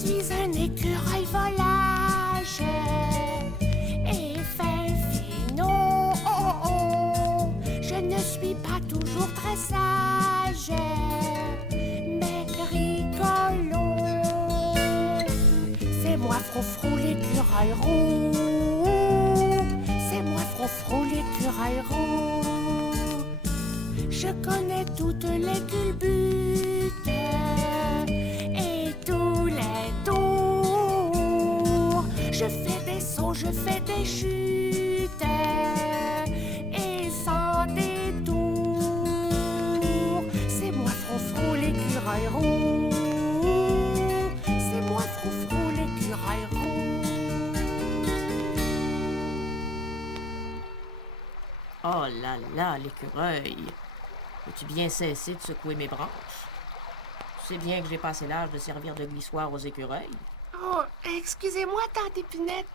suis un écureuil volage et fin finot. Je ne suis pas toujours très sage, mais rigolo. C'est moi Froufrou l'écureuil roux. C'est moi Froufrou l'écureuil roux. Je connais toutes les culbutes et tous les tours. Je fais des sauts, je fais des chutes et sans détour. C'est moi Froufrou l'écureuil roux. C'est moi Froufrou l'écureuil roux. Oh là là, l'écureuil! Peux-tu bien cesser de secouer mes branches? Tu sais bien que j'ai passé l'âge de servir de glissoire aux écureuils. Oh, excusez-moi, tante Épinette,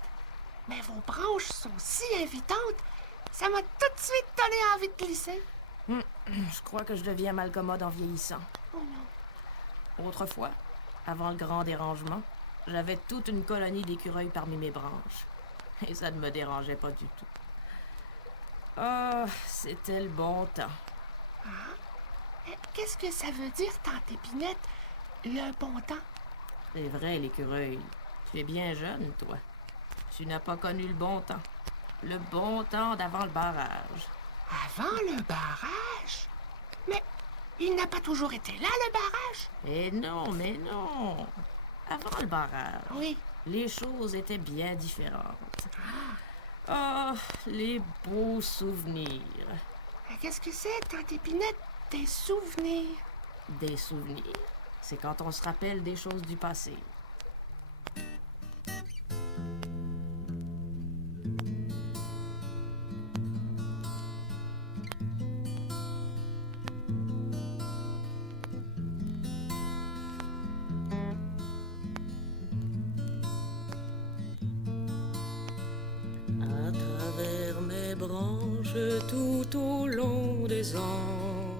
mais vos branches sont si invitantes, ça m'a tout de suite donné envie de glisser. Je crois que je deviens malcommode en vieillissant. Oh non. Autrefois, avant le grand dérangement, j'avais toute une colonie d'écureuils parmi mes branches. Et ça ne me dérangeait pas du tout. Ah, c'était le bon temps. Qu'est-ce que ça veut dire, tante Épinette, le bon temps? C'est vrai, l'écureuil. Tu es bien jeune, toi. Tu n'as pas connu le bon temps. Le bon temps d'avant le barrage. Avant le barrage? Mais il n'a pas toujours été là, le barrage? Eh non, mais non. Avant le barrage, Oui. les choses étaient bien différentes. Ah, les beaux souvenirs. Qu'est-ce que c'est, tante Épinette, des souvenirs? Des souvenirs, c'est quand on se rappelle des choses du passé. À travers mes branches tout au long des ans,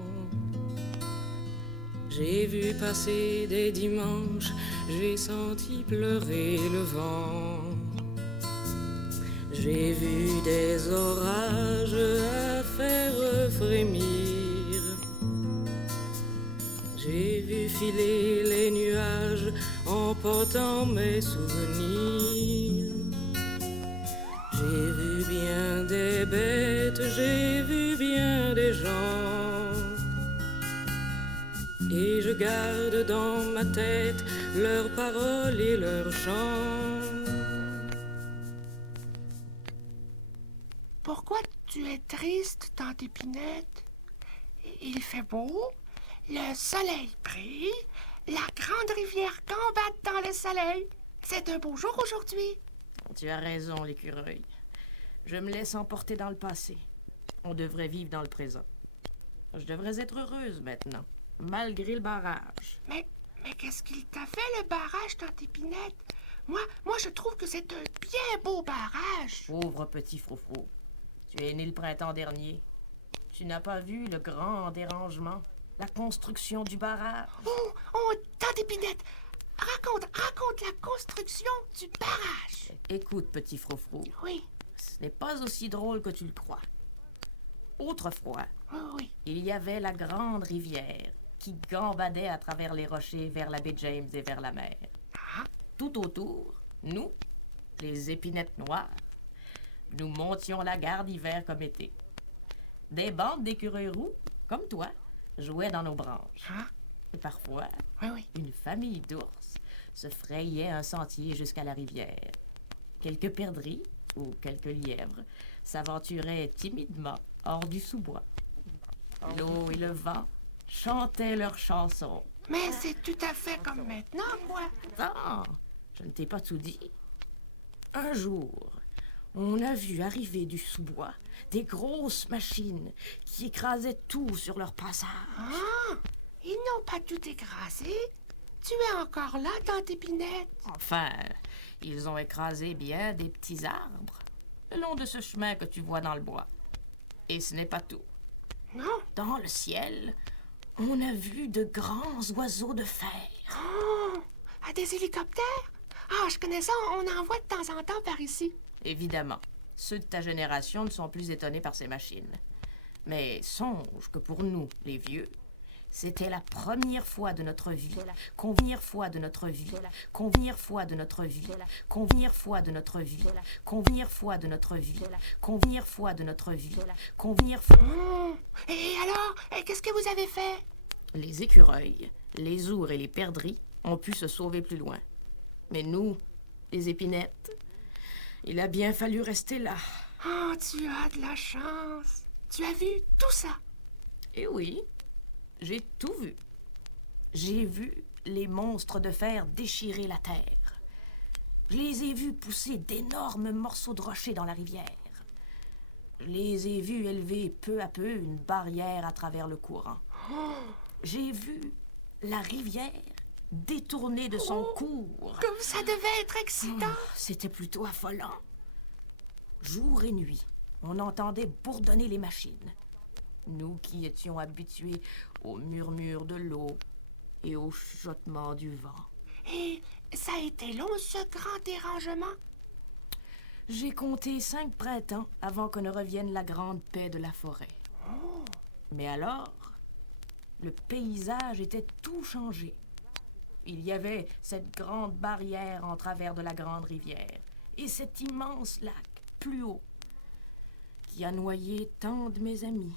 j'ai vu passer des dimanches, j'ai senti pleurer le vent. J'ai vu des orages à faire frémir. J'ai vu filer les nuages emportant mes souvenirs. J'ai vu bien des bêtes, j'ai vu bien des gens. Et je garde dans ma tête leurs paroles et leurs chants. Pourquoi tu es triste, tante Épinette? Il fait beau, le soleil brille, la grande rivière gambade dans le soleil. C'est un beau jour aujourd'hui. Tu as raison, l'écureuil. Je me laisse emporter dans le passé. On devrait vivre dans le présent. Je devrais être heureuse maintenant, malgré le barrage. Mais qu'est-ce qu'il t'a fait, le barrage, tante Épinette? Moi, je trouve que c'est un bien beau barrage. Pauvre petit froufrou. Tu es né le printemps dernier. Tu n'as pas vu le grand dérangement, la construction du barrage. Oh, tante Épinette, raconte la construction du barrage. Écoute, petit froufrou, Oui, ce n'est pas aussi drôle que tu le crois. Autrefois, oui. il y avait la grande rivière qui gambadait à travers les rochers vers la baie James et vers la mer. Tout autour, nous, les épinettes noires, nous montions la garde hiver comme été. Des bandes d'écureuils roux, comme toi, jouaient dans nos branches. Et parfois, Oui. une famille d'ours se frayait un sentier jusqu'à la rivière. Quelques perdrix ou quelques lièvres s'aventuraient timidement hors du sous-bois. L'eau et le vent chantaient leurs chansons. Mais c'est tout à fait comme maintenant, quoi. Attends, je ne t'ai pas tout dit. Un jour, on a vu arriver du sous-bois des grosses machines qui écrasaient tout sur leur passage. Ils n'ont pas tout écrasé. Tu es encore là, tante Épinette. Enfin, ils ont écrasé bien des petits arbres le long de ce chemin que tu vois dans le bois. Et ce n'est pas tout. Non. Dans le ciel, on a vu de grands oiseaux de fer. Ah, des hélicoptères? Ah, je connais ça, on en voit de temps en temps par ici. Évidemment, ceux de ta génération ne sont plus étonnés par ces machines. Mais songe que pour nous, les vieux, c'était la première fois de notre vie, convenir fois de notre vie, convenir fois de notre vie, convenir fois de notre vie, convenir fois de notre vie, convenir fois de notre vie, convenir fois... Et alors, qu'est-ce que vous avez fait? Les écureuils, les ours et les perdrix ont pu se sauver plus loin. Mais nous, les épinettes, il a bien fallu rester là. Oh, tu as de la chance. Tu as vu tout ça? Eh oui, j'ai tout vu. J'ai vu les monstres de fer déchirer la terre. Je les ai vus pousser d'énormes morceaux de rocher dans la rivière. Je les ai vus élever peu à peu une barrière à travers le courant. J'ai vu la rivière détourner de son cours. Comme ça devait être excitant. C'était plutôt affolant. Jour et nuit, on entendait bourdonner les machines. Nous qui étions habitués au murmure de l'eau et au chuchotement du vent. Et ça a été long, ce grand dérangement? J'ai compté 5 printemps avant que ne revienne la grande paix de la forêt. Mais alors, le paysage était tout changé. Il y avait cette grande barrière en travers de la grande rivière et cet immense lac, plus haut, qui a noyé tant de mes amis.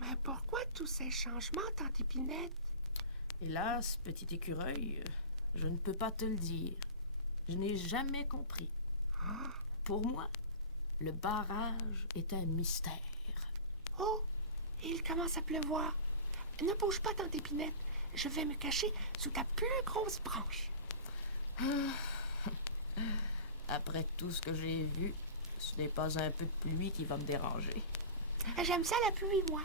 Mais pourquoi tous ces changements, tante Épinette? Hélas, petit écureuil, je ne peux pas te le dire. Je n'ai jamais compris. Pour moi, le barrage est un mystère. Oh, il commence à pleuvoir. Ne bouge pas, tante Épinette. Je vais me cacher sous ta plus grosse branche. Après tout ce que j'ai vu, ce n'est pas un peu de pluie qui va me déranger. J'aime ça la pluie, moi.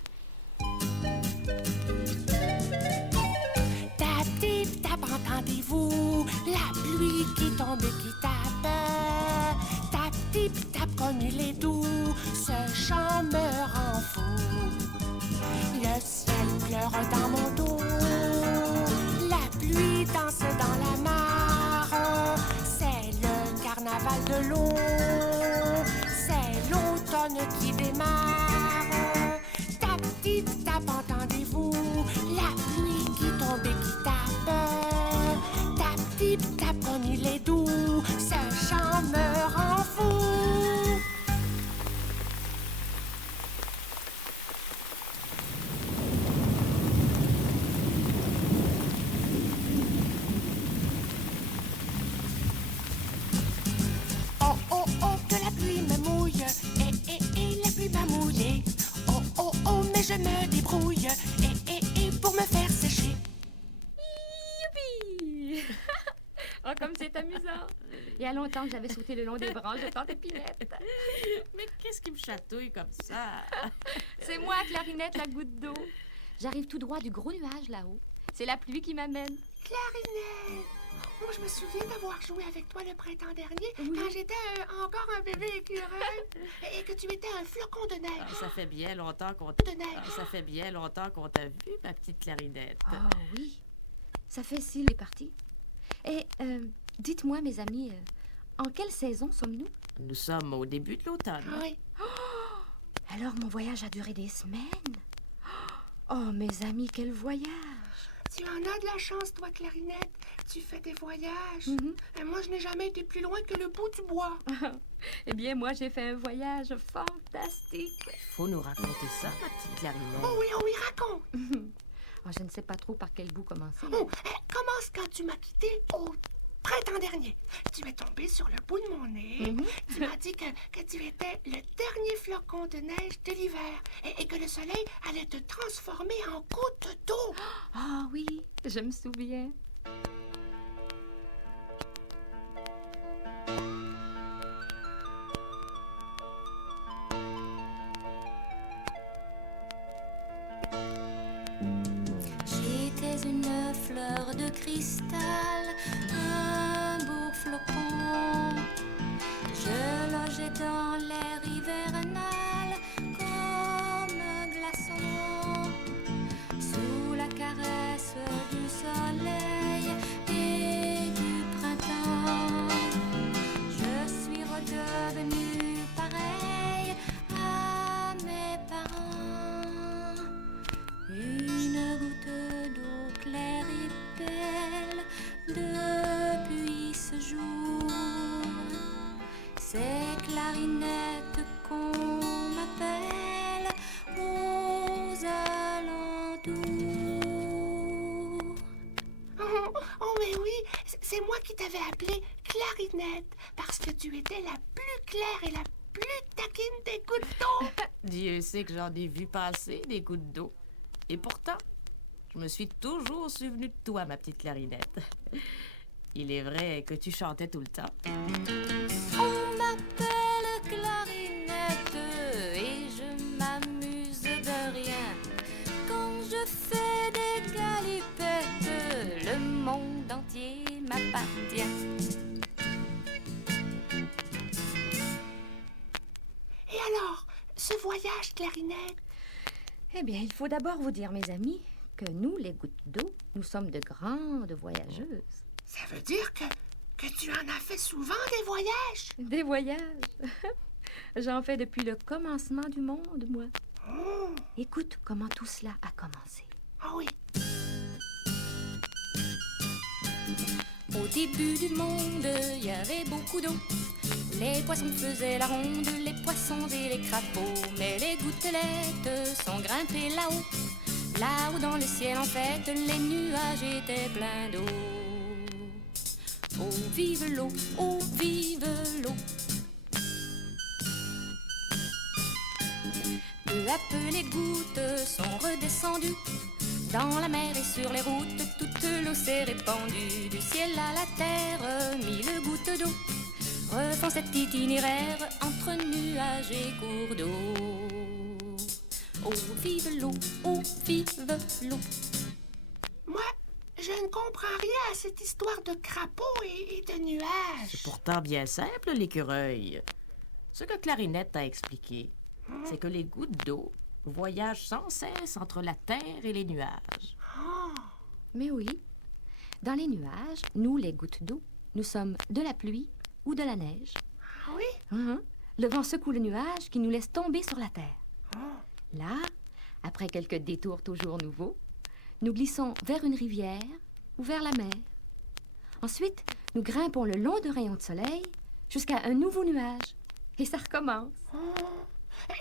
Tap, tip, tap, entendez-vous la pluie qui tombe et qui tape. Tap, tip, tap, comme il est doux, ce chant me rend fou. Le ciel pleure dans mon dos, la pluie danse dans la mare. C'est le carnaval de l'eau, c'est l'automne qui démarre. Tap, tip, tap, entendez-vous la pluie qui tombe et qui tape. Tap, tip, tap, comme il est doux, ce chant me rend fou. Oh, oh, oh, que la pluie me mouille, et la pluie m'a mouillé. Oh, oh, oh, mais je me débrouille, et pour me faire sécher. Youpi! Oh, comme c'est amusant! Il y a longtemps que j'avais sauté le long des branches de tante Épinette. Mais qu'est-ce qui me chatouille comme ça? C'est moi, Clarinette, la goutte d'eau. J'arrive tout droit du gros nuage là-haut. C'est la pluie qui m'amène. Clarinette! Moi, je me souviens d'avoir joué avec toi le printemps dernier, Oui. quand j'étais encore un bébé écureuil, et que tu étais un flocon de neige. Ça fait bien longtemps qu'on De neige. Ça fait bien longtemps qu'on t'a vu, ma petite Clarinette. Oh oui, ça fait s'il est parti. Et dites-moi, mes amis, en quelle saison sommes-nous? Nous sommes au début de l'automne. Ah oui. Alors mon voyage a duré des semaines. Oh, mes amis, quel voyage! Tu en as de la chance, toi, Clarinette. Tu fais des voyages. Mhm. Et moi, je n'ai jamais été plus loin que le bout du bois. Eh bien, moi, j'ai fait un voyage fantastique. Faut nous raconter ça, ma petite Clarinette. Oh oui, raconte. Oh, je ne sais pas trop par quel bout commencer. Oh, commence quand tu m'as quitté au printemps dernier. Tu es tombé sur le bout de mon nez. Mhm. Tu m'as dit que tu étais le dernier flocon de neige de l'hiver et que le soleil allait te transformer en goutte d'eau. Ah oui, je me souviens. J'étais une fleur de cristal, un beau flocon. Je logeais dans l'air hivernal comme un glaçon. Sous la caresse du soleil, Clarinette, parce que tu étais la plus claire et la plus taquine des gouttes d'eau. Dieu sait que j'en ai vu passer des gouttes d'eau. Et pourtant, je me suis toujours souvenue de toi, ma petite Clarinette. Il est vrai que tu chantais tout le temps. On m'appelle Clarinette et je m'amuse de rien. Quand je fais des galipettes, le monde entier m'appartient. Et alors, ce voyage, Clarinette? Eh bien, il faut d'abord vous dire, mes amis, que nous, les gouttes d'eau, nous sommes de grandes voyageuses. Ça veut dire que tu en as fait souvent des voyages? Des voyages. J'en fais depuis le commencement du monde, moi. Oh, Écoute comment tout cela a commencé. ah oui. Au début du monde, il y avait beaucoup d'eau. Les poissons faisaient la ronde, les poissons et les crapauds. Mais les gouttelettes sont grimpées là-haut. Là-haut dans le ciel, en fait, les nuages étaient pleins d'eau. Oh, vive l'eau, oh, vive l'eau. Peu à peu, les gouttes sont redescendues. Dans la mer et sur les routes, toute l'eau s'est répandue. Du ciel à la terre, 1000 gouttes d'eau refont cet itinéraire entre nuages et cours d'eau. Oh, vive l'eau, oh, vive l'eau. Moi, je ne comprends rien à cette histoire de crapauds et de nuages. C'est pourtant bien simple, l'écureuil. Ce que Clarinette t'a expliqué, c'est que les gouttes d'eau voyagent sans cesse entre la terre et les nuages. Mais oui, dans les nuages, nous, les gouttes d'eau, nous sommes de la pluie ou de la neige. Ah oui? Le vent secoue le nuage qui nous laisse tomber sur la terre. Là, après quelques détours toujours nouveaux, nous glissons vers une rivière ou vers la mer. Ensuite, nous grimpons le long de rayons de soleil jusqu'à un nouveau nuage. Et ça recommence.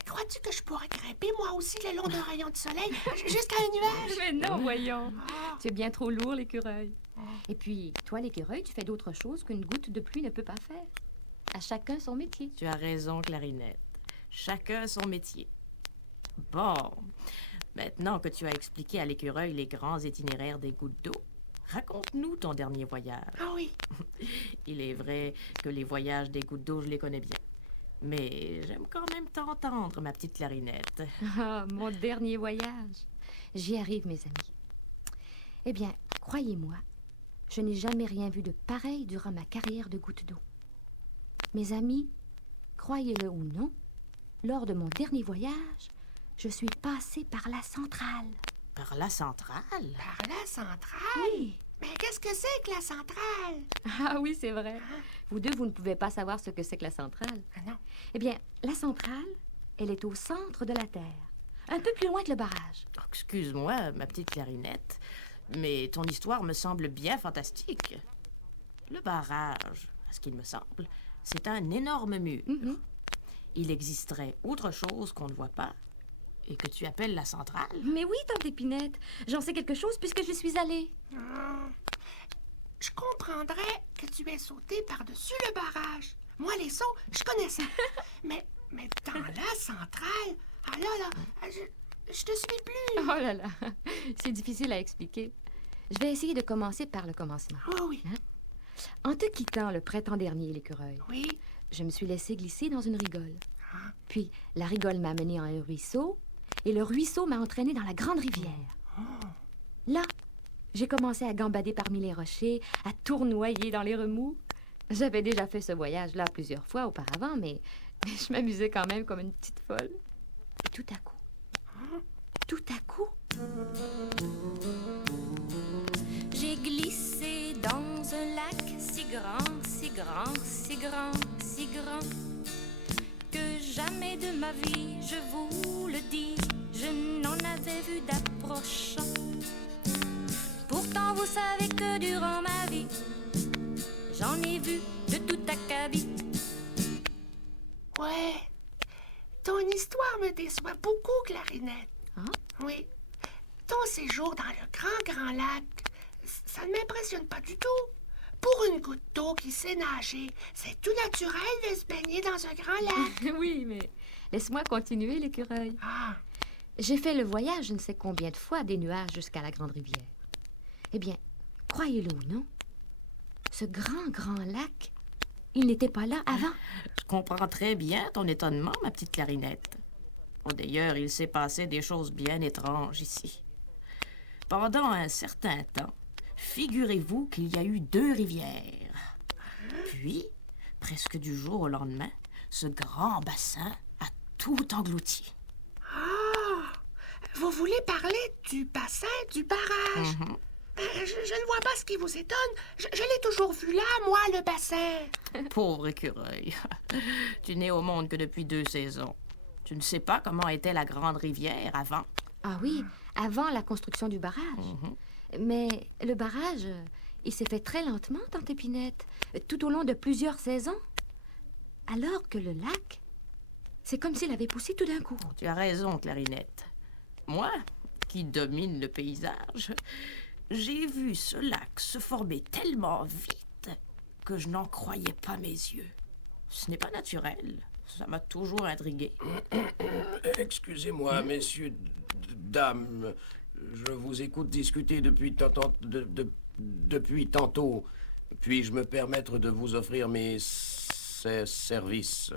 Crois-tu que je pourrais grimper moi aussi le long d'un rayon de soleil jusqu'à un nuage? Mais non, voyons. Tu es bien trop lourd, l'écureuil. Et puis, toi, l'écureuil, tu fais d'autres choses qu'une goutte de pluie ne peut pas faire. À chacun son métier. Tu as raison, Clarinette. Chacun son métier. Bon, maintenant que tu as expliqué à l'écureuil les grands itinéraires des gouttes d'eau, raconte-nous ton dernier voyage. Ah oui. Il est vrai que les voyages des gouttes d'eau, je les connais bien. Mais j'aime quand même t'entendre, ma petite Clarinette. Ah, mon dernier voyage. J'y arrive, mes amis. Eh bien, croyez-moi, je n'ai jamais rien vu de pareil durant ma carrière de goutte d'eau. Mes amis, croyez-le ou non, lors de mon dernier voyage, je suis passée par la centrale. Par la centrale? Par la centrale? Oui. Mais qu'est-ce que c'est que la centrale? Ah oui, c'est vrai. Vous deux, vous ne pouvez pas savoir ce que c'est que la centrale. Ah non. Eh bien, la centrale, elle est au centre de la Terre, un peu plus loin que le barrage. Oh, excuse-moi, ma petite Clarinette, mais ton histoire me semble bien fantastique. Le barrage, à ce qu'il me semble, c'est un énorme mur. Il existerait autre chose qu'on ne voit pas et que tu appelles la centrale. Mais oui, tante Épinette, j'en sais quelque chose puisque j'y suis allée. Je comprendrais que tu aies sauté par-dessus le barrage. Moi, les sauts, je connais ça. mais dans la centrale, ah là, je te suis plus. Oh là là, c'est difficile à expliquer. Je vais essayer de commencer par le commencement. Oui. En te quittant le printemps dernier, l'écureuil, Oui. je me suis laissée glisser dans une rigole. Puis, la rigole m'a menée à un ruisseau, et le ruisseau m'a entraînée dans la grande rivière. Là, j'ai commencé à gambader parmi les rochers, à tournoyer dans les remous. J'avais déjà fait ce voyage-là plusieurs fois auparavant, mais je m'amusais quand même comme une petite folle. Et tout à coup, J'ai glissé dans un lac si grand, si grand, si grand, si grand, que jamais de ma vie, je vous le dis, je n'en avais vu d'approchant. Pourtant, vous savez que durant ma vie, j'en ai vu de tout acabit. Ouais. Ton histoire me déçoit beaucoup, Clarinette. Hein? Oui. Ton séjour dans le grand lac, ça ne m'impressionne pas du tout. pour une goutte d'eau qui sait nager, c'est tout naturel de se baigner dans un grand lac. Oui, mais laisse-moi continuer, l'écureuil. Ah, J'ai fait le voyage je ne sais combien de fois des nuages jusqu'à la grande rivière. Eh bien, croyez-le ou non, ce grand lac, il n'était pas là avant. Je comprends très bien ton étonnement, ma petite clarinette. Oh, d'ailleurs, il s'est passé des choses bien étranges ici. Pendant un certain temps, figurez-vous qu'il y a eu 2 rivières. Puis, presque du jour au lendemain, ce grand bassin a tout englouti. vous voulez parler du bassin du barrage? Je ne vois pas ce qui vous étonne. Je l'ai toujours vu là, moi, le bassin. Pauvre écureuil, tu n'es au monde que depuis 2 saisons. Tu ne sais pas comment était la grande rivière avant. Ah oui, avant la construction du barrage. Mais le barrage, il s'est fait très lentement, Tante Épinette, tout au long de plusieurs saisons. Alors que le lac, c'est comme s'il avait poussé tout d'un coup. Tu as raison, Clarinette. Moi, qui domine le paysage, j'ai vu ce lac se former tellement vite que je n'en croyais pas mes yeux. Ce n'est pas naturel. Ça m'a toujours intrigué. Excusez-moi, messieurs, dames. Je vous écoute discuter depuis tantôt. Puis-je me permettre de vous offrir mes services?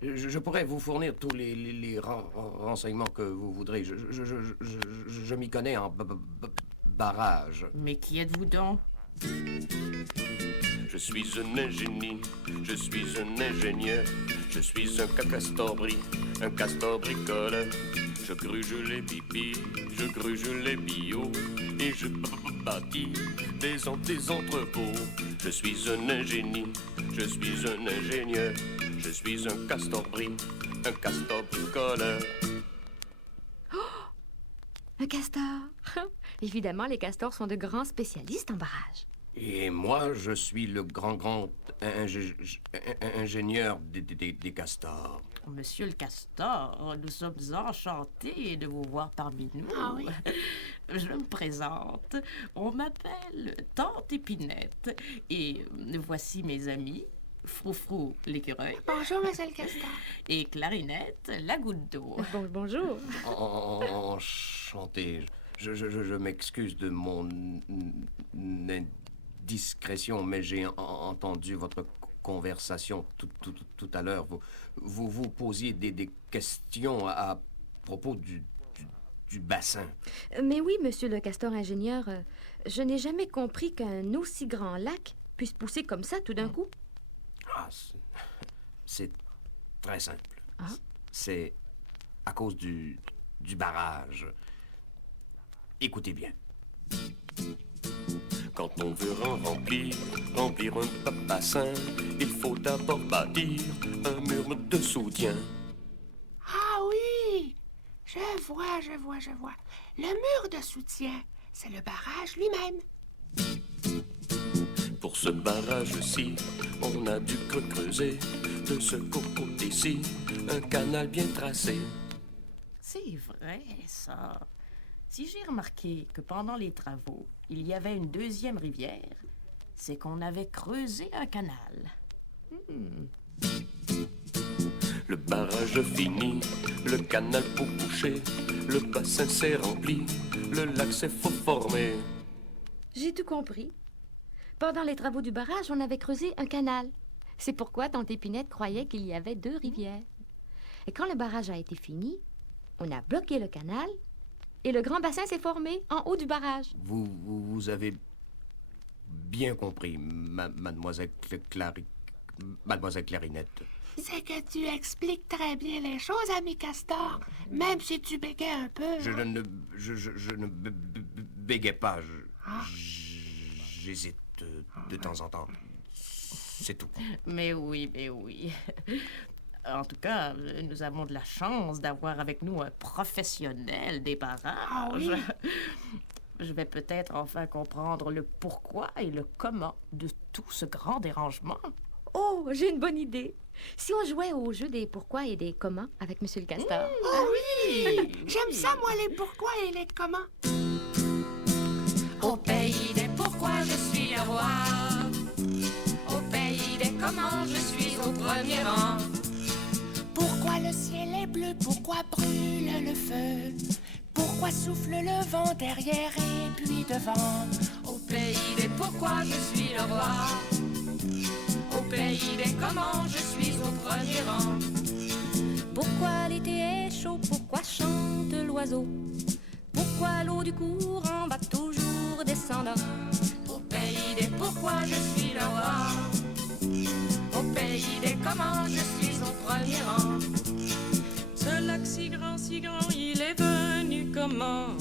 Je pourrais vous fournir tous les renseignements que vous voudrez. Je m'y connais en barrage. Mais qui êtes-vous donc? Je suis un ingénie, je suis un ingénieur, je suis un castor bricoleur. Je gruge les pipis, je gruge les bio, et je bâtis des entrepôts. Je suis un ingénie, je suis un ingénieur, je suis un castor bricoleur. Un castor. Évidemment, les castors sont de grands spécialistes en barrage. Et moi, je suis le grand ingénieur des castors. Monsieur le castor, nous sommes enchantés de vous voir parmi nous. Ah oui. Je me présente. On m'appelle Tante Épinette. Et voici mes amis. Froufrou l'écureuil Bonjour, monsieur le castor. et Clarinette la goutte d'eau. Bonjour. Enchanté. Je m'excuse de mon indiscrétion, mais j'ai entendu votre conversation tout à l'heure. Vous posiez des questions à propos du bassin. Mais oui, monsieur le castor ingénieur, je n'ai jamais compris qu'un aussi grand lac puisse pousser comme ça tout d'un coup. Ah, c'est très simple. Ah. C'est à cause du barrage. Écoutez bien. Quand on veut remplir un bassin, il faut d'abord bâtir un mur de soutien. Ah oui, je vois. Le mur de soutien, c'est le barrage lui-même. Pour ce barrage-ci, on a dû creuser de ce côté-ci un canal bien tracé. C'est vrai, ça. Si j'ai remarqué que pendant les travaux, il y avait une deuxième rivière, c'est qu'on avait creusé un canal. Le barrage fini, le canal pour boucher, le bassin s'est rempli, le lac s'est formé. J'ai tout compris. Pendant les travaux du barrage, on avait creusé un canal. C'est pourquoi Tante Épinette croyait qu'il y avait 2 rivières. Et quand le barrage a été fini, on a bloqué le canal et le grand bassin s'est formé en haut du barrage. Vous avez bien compris, mademoiselle Clarinette. C'est que tu expliques très bien les choses, ami castor, même si tu bégais un peu. Je ne bégais pas. J'hésite de temps en temps. C'est tout. Mais oui. En tout cas, nous avons de la chance d'avoir avec nous un professionnel des barrages. Ah oui. Je vais peut-être enfin comprendre le pourquoi et le comment de tout ce grand dérangement. Oh, j'ai une bonne idée. Si on jouait au jeu des pourquoi et des comment avec monsieur le castor. Oh oui! J'aime ça, moi, les pourquoi et les comment. Au pays des pourquoi je suis le roi. comment je suis au premier rang. Pourquoi le ciel est bleu? Pourquoi brûle le feu? Pourquoi souffle le vent derrière et puis devant? Au pays des pourquoi je suis le roi. Au pays des comment je suis au premier rang. Pourquoi l'été est chaud? Pourquoi chante l'oiseau? Pourquoi l'eau du courant va toujours descendant? Au pays des pourquoi je suis le roi. Au pays des comment je suis au premier rang. Ce lac si grand, il est venu comment?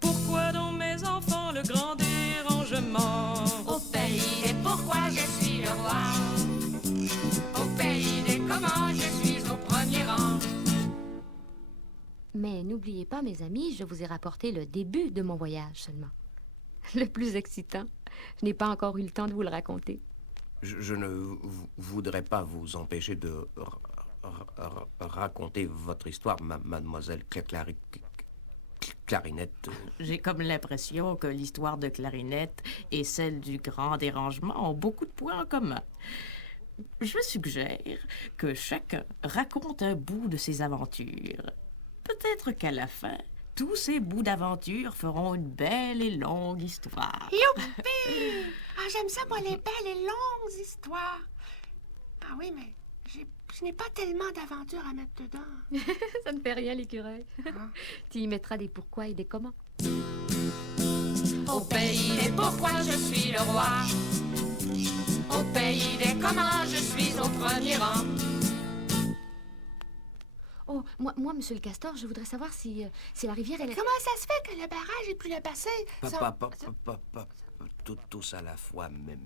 Pourquoi dans mes enfants le grand dérangement? Au pays des pourquoi je suis le roi. Au pays des comment je suis au premier rang. Mais n'oubliez pas, mes amis, je vous ai rapporté le début de mon voyage seulement. Le plus excitant. Je n'ai pas encore eu le temps de vous le raconter. Je ne voudrais pas vous empêcher de raconter votre histoire, mademoiselle Clarinette. J'ai comme l'impression que l'histoire de Clarinette et celle du grand dérangement ont beaucoup de points en commun. Je suggère que chacun raconte un bout de ses aventures. Peut-être qu'à la fin, tous ces bouts d'aventure feront une belle et longue histoire. Youpi! Ah, j'aime ça, moi, les belles et longues histoires. Ah oui, mais je n'ai pas tellement d'aventures à mettre dedans. Ça ne fait rien, l'écureuil. Tu y mettras des pourquoi et des comment. Au pays des pourquoi je suis le roi. Au pays des comment je suis au premier rang. Oh, moi, monsieur le castor, je voudrais savoir si la rivière, elle est... Comment ça se fait que le barrage et puis le bassin Tous à la fois, mes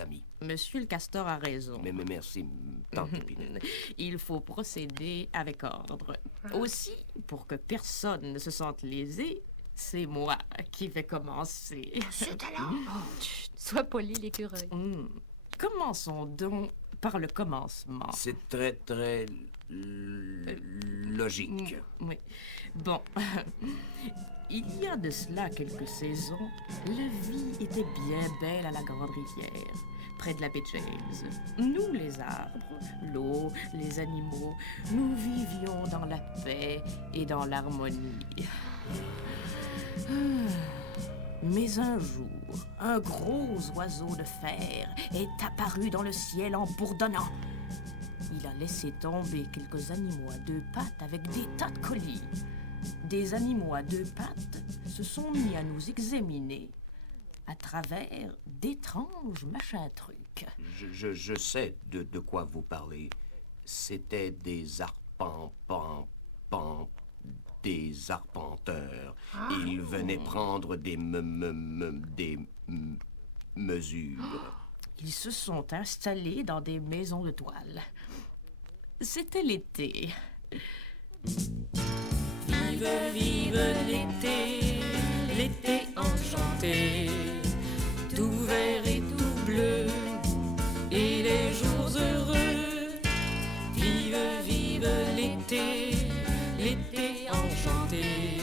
amis. Monsieur le castor a raison. Mais merci, tante Épinette. Il faut procéder avec ordre. Aussi, pour que personne ne se sente lésé, c'est moi qui vais commencer. C'est alors? Sois poli, l'écureuil. Commençons donc par le commencement. C'est très logique. Oui. Bon, il y a de cela quelques saisons, la vie était bien belle à la Grande Rivière, près de la baie James. Nous, les arbres, l'eau, les animaux, nous vivions dans la paix et dans l'harmonie. Mais un jour, un gros oiseau de fer est apparu dans le ciel en bourdonnant. Il a laissé tomber quelques animaux à deux pattes avec des tas de colis. Des animaux à deux pattes se sont mis à nous examiner à travers d'étranges machins-trucs. Je sais de quoi vous parlez. C'était des des arpenteurs. Ils venaient prendre des mesures. Ils se sont installés dans des maisons de toile. C'était l'été. Vive, vive l'été, l'été enchanté, tout vert et tout bleu, et les jours heureux. Vive, vive l'été, l'été enchanté,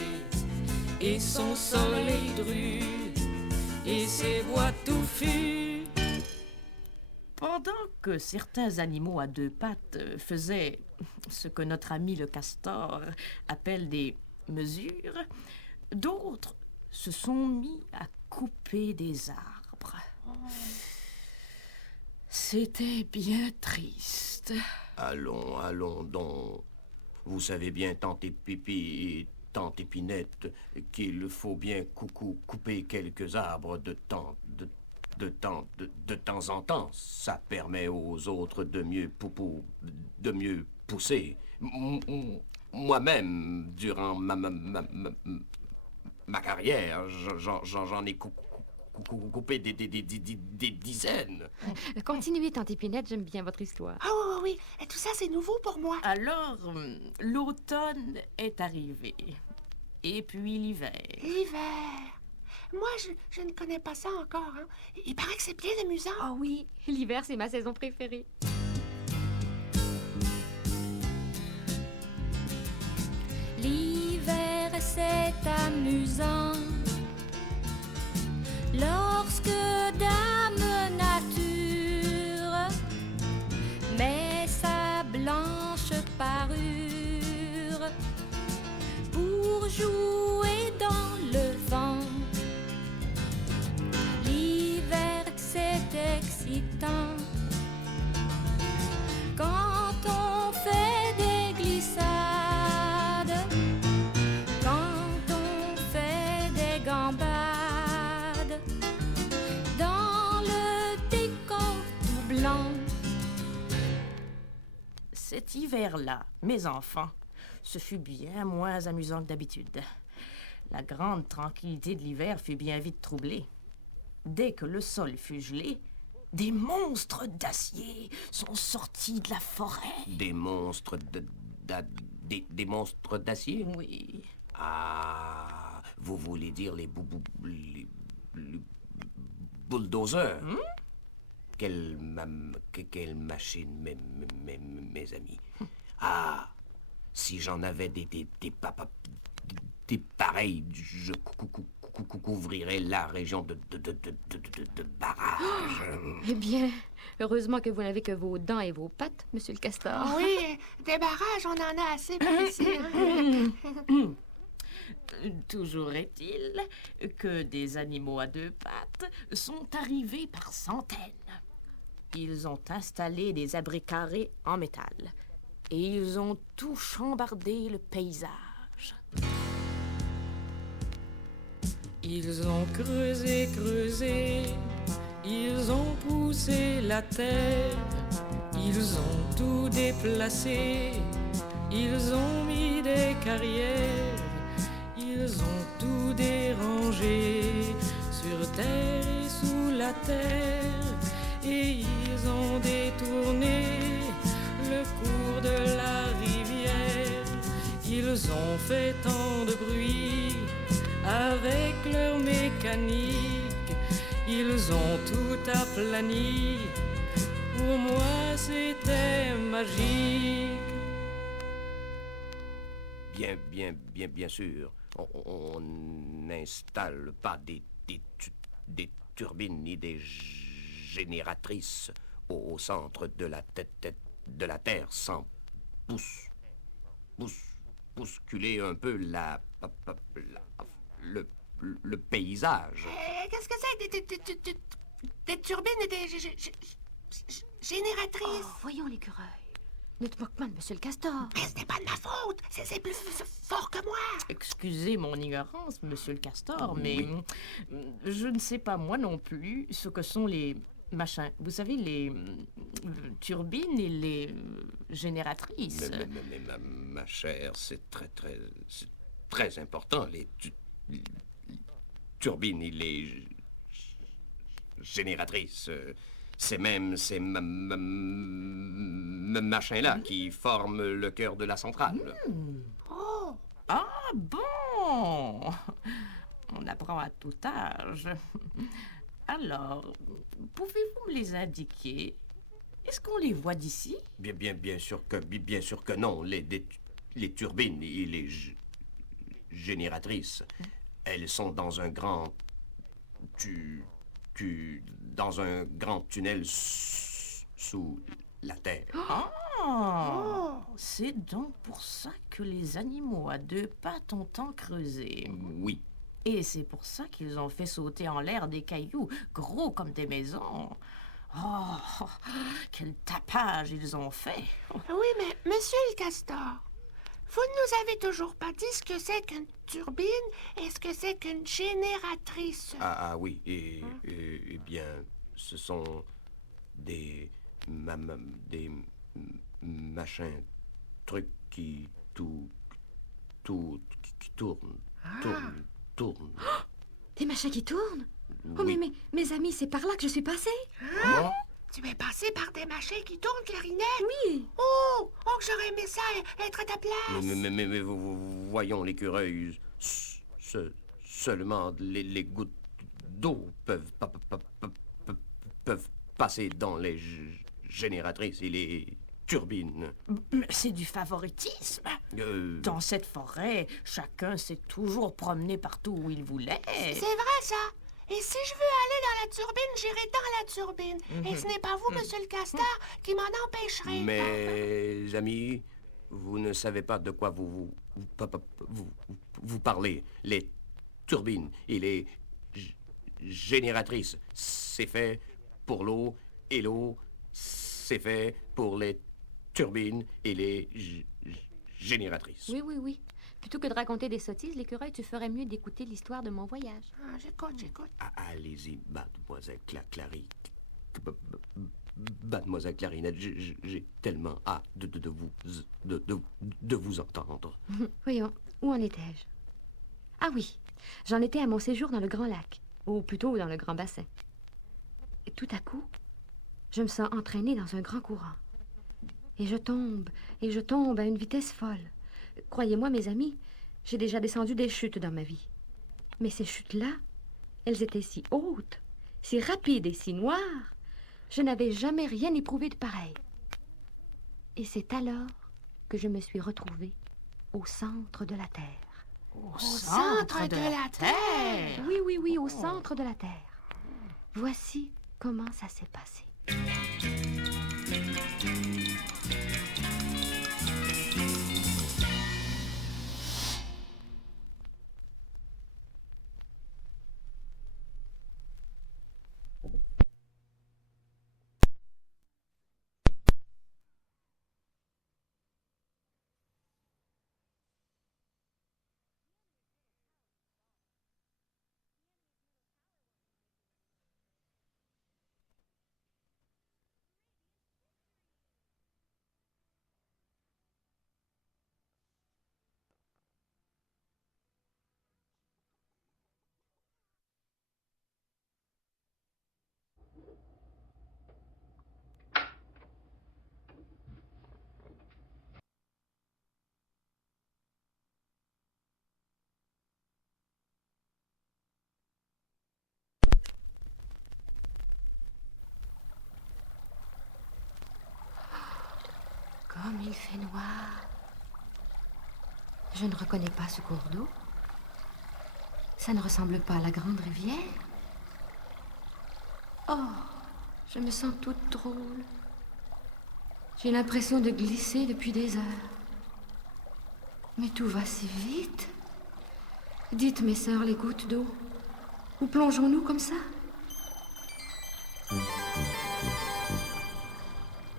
et son soleil dru, et ses bois touffus. Pendant que certains animaux à deux pattes faisaient ce que notre ami le castor appelle des mesures, d'autres se sont mis à couper des arbres. C'était bien triste. Allons donc. Vous savez bien, tante Pipi et tante Épinette, qu'il faut bien couper quelques arbres de temps en temps. Ça permet aux autres de mieux pousser. Moi-même, durant ma carrière, j'en ai coupé des dizaines. Continuez, tante Épinette, j'aime bien votre histoire. Ah oui, oui. Et tout ça, c'est nouveau pour moi. Alors, l'automne est arrivé. Et puis l'hiver. L'hiver. Moi, je ne connais pas ça encore. Hein. Il paraît que c'est bien amusant. Oh oui, l'hiver, c'est ma saison préférée. L'hiver, c'est amusant lorsque Dame Nature pour jouer dans le vent. L'hiver, c'est excitant quand on fait des glissades, quand on fait des gambades dans le décor tout blanc. Cet hiver-là, mes enfants, ce fut bien moins amusant que d'habitude. La grande tranquillité de l'hiver fut bien vite troublée. Dès que le sol fut gelé, des monstres d'acier sont sortis de la forêt. Des monstres des monstres d'acier? Oui. Ah, vous voulez dire les les bulldozers? Quelle machine, mes amis. Ah, si j'en avais des pareils, je couvrirais la région de barrages. Eh bien, heureusement que vous n'avez que vos dents et vos pattes, monsieur le castor. Oui, des barrages, on en a assez par ici. Hein. Toujours est-il que des animaux à deux pattes sont arrivés par centaines. Ils ont installé des abris carrés en métal et ils ont tout chambardé le paysage. Ils ont creusé, ils ont poussé la terre, ils ont tout déplacé, ils ont mis des carrières, ils ont tout dérangé, sur terre et sous la terre, et ils ont détourné le cours de la rivière. Ils ont fait tant de bruit avec leur mécanique, ils ont tout aplani. Pour moi, c'était magique. Bien sûr. On n'installe pas des turbines ni des génératrices au centre de la de la Terre sans bousculer un peu le paysage. Qu'est-ce que c'est des turbines et des génératrices? Oh, voyons l'écureuil. Ne te moque pas de monsieur le castor. Mais ce n'est pas de ma faute. C'est plus fort que moi. Excusez mon ignorance, monsieur le castor, mais je ne sais pas moi non plus ce que sont les machins. Vous savez, les turbines et les génératrices. Mais ma chère, c'est très important. Les turbines et les génératrices. C'est même ces machins-là qui forment le cœur de la centrale. Oh! Ah bon! On apprend à tout âge. Alors, pouvez-vous me les indiquer? Est-ce qu'on les voit d'ici? Bien sûr que non. Les turbines et les génératrices, elles sont dans un grand dans un grand tunnel sous la terre. Ah! C'est donc pour ça que les animaux à deux pattes ont tant creusé. Oui. Et c'est pour ça qu'ils ont fait sauter en l'air des cailloux gros comme des maisons. Oh, quel tapage ils ont fait! Oui, mais monsieur le castor, vous ne nous avez toujours pas dit ce que c'est qu'une turbine et ce que c'est qu'une génératrice. Ah oui, et bien, ce sont des machins, trucs qui qui tournent. Des machins qui tournent? Oh, Oui. mais mes amis, c'est par là que je suis passée. Comment? Tu es passé par des machins qui tournent, Clarinette? Oui. Oh, que j'aurais aimé ça, être à ta place. Mais voyons l'écureuil. Seulement les gouttes d'eau peuvent passer dans les génératrices et les turbines. Mais c'est du favoritisme. Dans cette forêt, chacun s'est toujours promené partout où il voulait. C'est vrai, ça. Et si je veux aller dans la turbine, j'irai dans la turbine. Et ce n'est pas vous, monsieur le castor, qui m'en empêcherez. Mes amis, Vous ne savez pas de quoi vous parlez. Les turbines et les génératrices, c'est fait pour l'eau, et l'eau, c'est fait pour les turbines et les génératrices. Oui, oui, oui. Plutôt que de raconter des sottises, l'écureuil, tu ferais mieux d'écouter l'histoire de mon voyage. Ah, j'écoute. Allez-y, mademoiselle Mademoiselle Clarinette, j'ai tellement hâte de vous entendre. Voyons, où en étais-je? Ah oui, j'en étais à mon séjour dans le Grand Lac, ou plutôt dans le Grand Bassin. Et tout à coup, je me sens entraînée dans un grand courant. Et je tombe à une vitesse folle. Croyez-moi, mes amis, j'ai déjà descendu des chutes dans ma vie. Mais ces chutes-là, elles étaient si hautes, si rapides et si noires, je n'avais jamais rien éprouvé de pareil. Et c'est alors que je me suis retrouvée au centre de la Terre. Au centre de la Terre? Oui, oui, oui, au centre de la Terre. Voici comment ça s'est passé. Comme il fait noir. Je ne reconnais pas ce cours d'eau. Ça ne ressemble pas à la grande rivière. Oh, je me sens toute drôle. J'ai l'impression de glisser depuis des heures. Mais tout va si vite. Dites, mes sœurs, les gouttes d'eau, où plongeons-nous comme ça?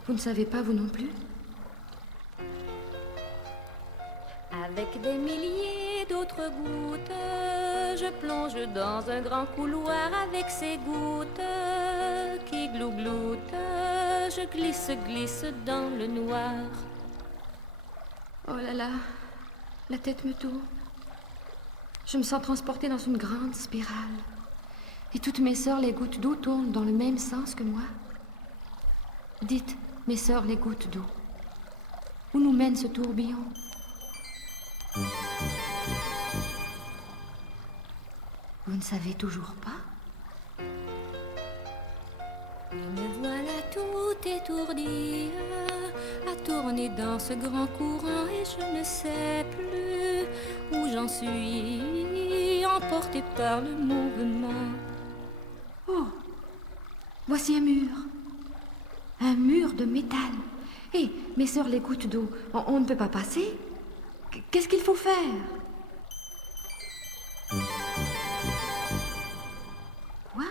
Vous ne savez pas, vous non plus? Avec des milliers d'autres gouttes, je plonge dans un grand couloir avec ces gouttes qui glougloutent. Je glisse dans le noir. Oh là là, la tête me tourne. Je me sens transportée dans une grande spirale. Et toutes mes sœurs, les gouttes d'eau, tournent dans le même sens que moi. Dites, mes sœurs, les gouttes d'eau, où nous mène ce tourbillon? Vous ne savez toujours pas? Et me voilà tout étourdie à tourner dans ce grand courant et je ne sais plus où j'en suis, emportée par le mouvement. Oh, voici un mur. Un mur de métal. Hé, mes sœurs, les gouttes d'eau, on ne peut pas passer? Qu'est-ce qu'il faut faire? Quoi?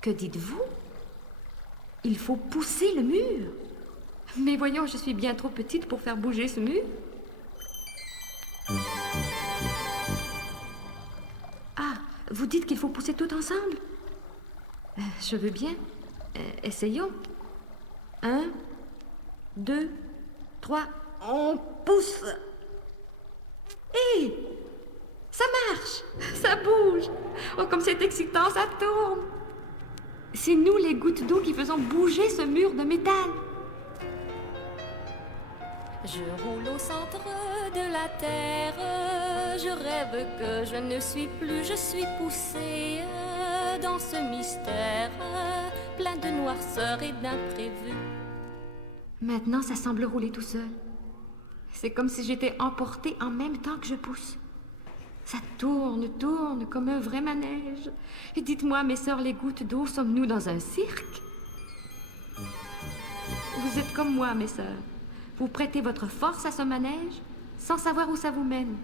Que dites-vous? Il faut pousser le mur. Mais voyons, je suis bien trop petite pour faire bouger ce mur. Ah, vous dites qu'il faut pousser tout ensemble? Je veux bien. Essayons. 1, 2, 3, on pousse. Hé! Ça marche! Ça bouge! Oh, comme c'est excitant, ça tourne! C'est nous, les gouttes d'eau, qui faisons bouger ce mur de métal. Je roule au centre de la terre, je rêve que je ne suis plus, je suis poussée dans ce mystère, plein de noirceur et d'imprévus. Maintenant, ça semble rouler tout seul. C'est comme si j'étais emportée en même temps que je pousse. Ça tourne comme un vrai manège. Et dites-moi, mes sœurs, les gouttes d'eau, sommes-nous dans un cirque? Vous êtes comme moi, mes sœurs. Vous prêtez votre force à ce manège sans savoir où ça vous mène.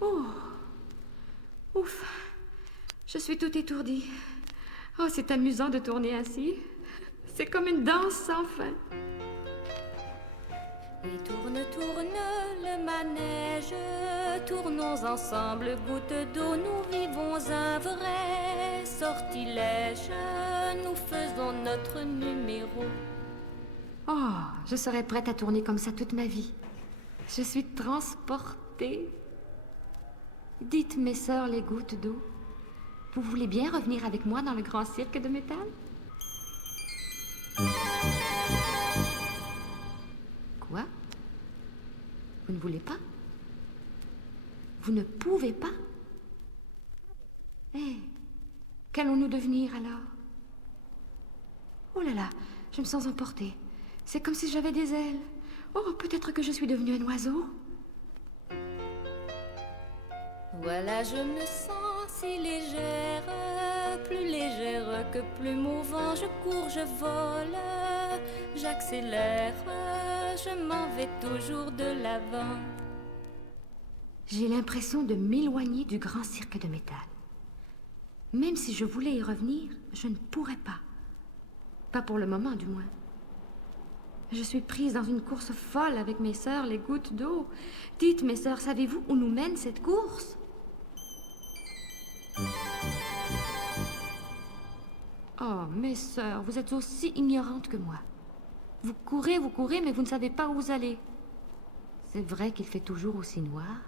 Oh, ouf, je suis toute étourdie. Oh, c'est amusant de tourner ainsi. C'est comme une danse sans fin. Et tourne, tourne le manège, tournons ensemble, goutte d'eau, nous vivons un vrai sortilège, nous faisons notre numéro. Oh, je serais prête à tourner comme ça toute ma vie. Je suis transportée. Dites, mes sœurs, les gouttes d'eau, vous voulez bien revenir avec moi dans le grand cirque de métal? Quoi? Vous ne voulez pas? Vous ne pouvez pas? Eh, qu'allons-nous devenir alors? Oh là là, je me sens emportée. C'est comme si j'avais des ailes. Oh, peut-être que je suis devenue un oiseau. Voilà, je me sens si légère, plus légère que plus mouvant. Je cours, je vole, j'accélère, je m'en vais toujours de l'avant. J'ai l'impression de m'éloigner du grand cirque de métal. Même si je voulais y revenir, je ne pourrais pas. Pas pour le moment, du moins. Je suis prise dans une course folle avec mes sœurs, les gouttes d'eau. Dites, mes sœurs, savez-vous où nous mène cette course? Oh, mes sœurs, vous êtes aussi ignorantes que moi. Vous courez, mais vous ne savez pas où vous allez. C'est vrai qu'il fait toujours aussi noir.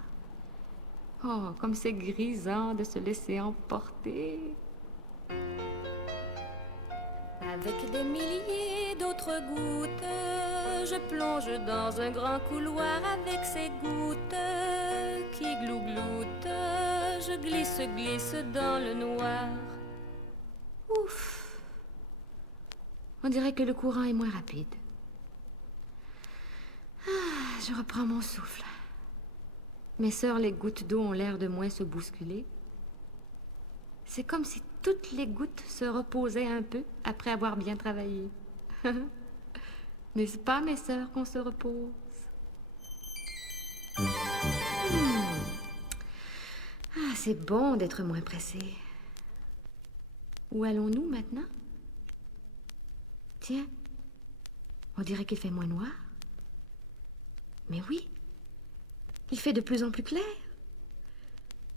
Oh, comme c'est grisant de se laisser emporter. Avec des milliers d'autres gouttes, je plonge dans un grand couloir avec ces gouttes qui glougloutent. Je glisse dans le noir. Ouf! On dirait que le courant est moins rapide. Ah, je reprends mon souffle. Mes sœurs, les gouttes d'eau ont l'air de moins se bousculer. C'est comme si toutes les gouttes se reposaient un peu après avoir bien travaillé. N'est-ce pas, mes sœurs, qu'on se repose? Ah, c'est bon d'être moins pressé. Où allons-nous maintenant? Tiens, on dirait qu'il fait moins noir. Mais oui, il fait de plus en plus clair.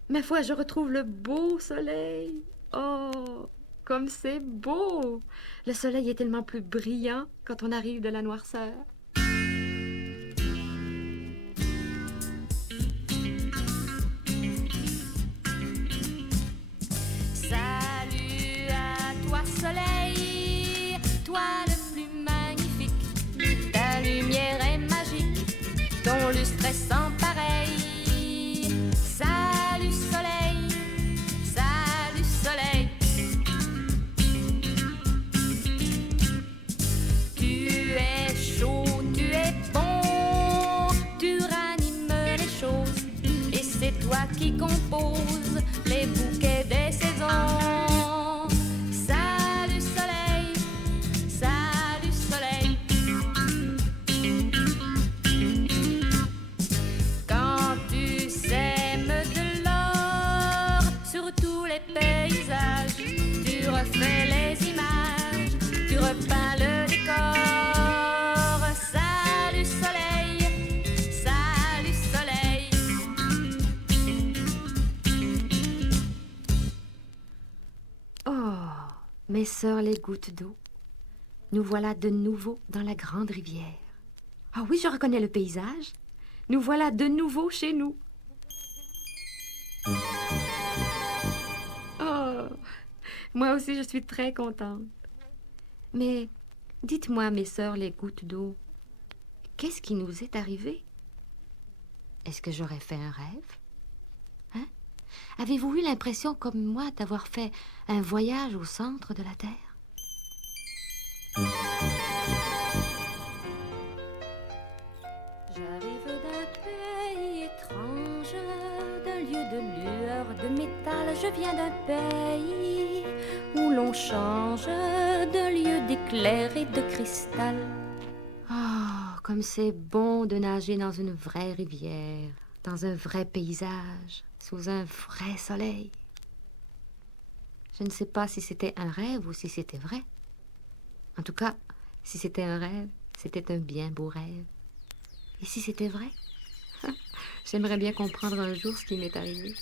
Ma foi, je retrouve le beau soleil. Oh, comme c'est beau! Le soleil est tellement plus brillant quand on arrive de la noirceur. Salut à toi soleil, toi le plus magnifique. Ta lumière est magique, ton lustre est sans pareil. Salut soleil, salut soleil. Tu es chaud, tu es bon, tu ranimes les choses. Et c'est toi qui composes les bouquets des saisons. Salut soleil, salut soleil. Quand tu sèmes de l'or sur tous les paysages, tu refais les images, tu repeins le décor. Salut soleil, salut soleil. Oh, mes sœurs, les gouttes d'eau, nous voilà de nouveau dans la grande rivière. Ah oui, je reconnais le paysage. Nous voilà de nouveau chez nous. Oh, moi aussi, je suis très contente. Mais dites-moi, mes sœurs, les gouttes d'eau, qu'est-ce qui nous est arrivé? Est-ce que j'aurais fait un rêve? Hein? Avez-vous eu l'impression, comme moi, d'avoir fait un voyage au centre de la Terre? J'arrive d'un pays étrange, d'un lieu de lueur, de métal. Je viens d'un pays où l'on change, d'un lieu d'éclair et de cristal. Oh, comme c'est bon de nager dans une vraie rivière, dans un vrai paysage, sous un vrai soleil. Je ne sais pas si c'était un rêve ou si c'était vrai. En tout cas, si c'était un rêve, c'était un bien beau rêve. Et si c'était vrai? J'aimerais bien comprendre un jour ce qui m'est arrivé.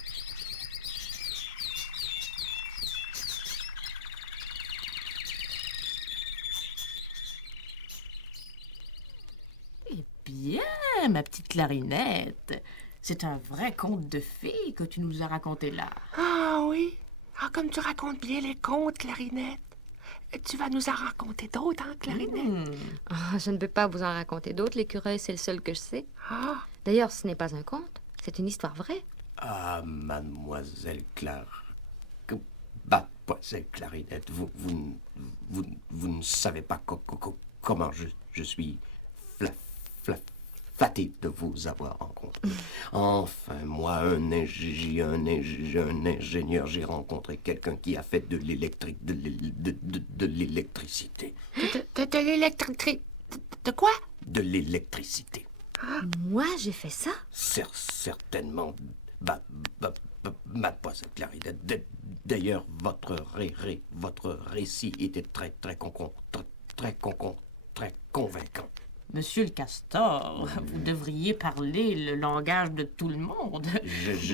Eh bien, ma petite clarinette, c'est un vrai conte de fées que tu nous as raconté là. Ah oui. Ah, comme tu racontes bien les contes, Clarinette. Tu vas nous en raconter d'autres, hein, Clarinette? Ah, je ne peux pas vous en raconter d'autres. L'écureuil, c'est le seul que je sais. Ah, D'ailleurs, ce n'est pas un conte. C'est une histoire vraie. Ah, mademoiselle Mademoiselle Clarinette, vous ne savez pas comment je suis flatté de vous avoir rencontré. Enfin, moi, un ingénieur, j'ai rencontré quelqu'un qui a fait de l'électricité. de l'électricité. De quoi? De l'électricité. Moi, j'ai fait ça. Certainement, mademoiselle Clarinette. D'ailleurs, votre récit était très convaincant. Monsieur le Castor, vous devriez parler le langage de tout le monde.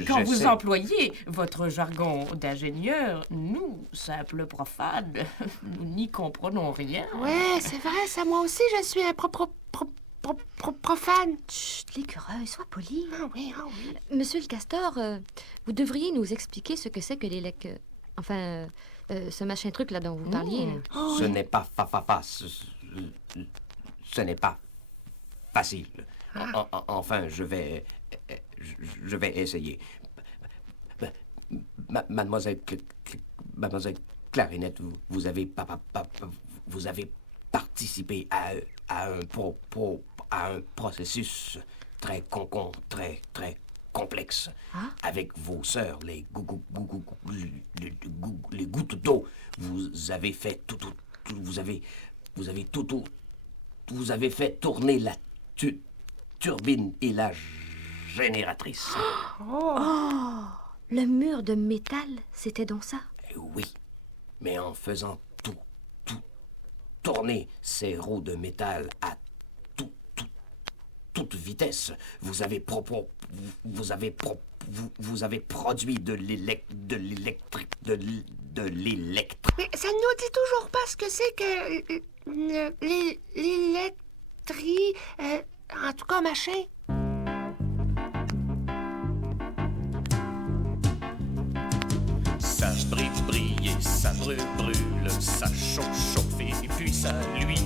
Quand vous j'essaie. employez votre jargon d'ingénieur, nous, simples profanes, nous n'y comprenons rien. Ouais, c'est vrai, ça. Moi aussi, je suis un profane. Chut, l'écureuil, sois poli. Ah oui, ah oui. Monsieur le castor, vous devriez nous expliquer ce que c'est que ce machin truc là dont vous parliez. Là. Oh, Ce oui. n'est pas ce n'est pas facile. Enfin, je vais essayer. Mademoiselle Clarinette, vous avez participé à un processus très complexe avec vos sœurs, les gouttes d'eau. Vous avez fait vous avez fait tourner la turbine et la génératrice. Le mur de métal, c'était donc ça? Oui, mais en faisant tout tourner ces roues de métal à toute vitesse, vous avez produit de l'électrique. Mais ça ne nous dit toujours pas ce que c'est que l'électri... en tout cas, machin. Ça brille, ça brûle, ça chauffe et puis ça luit,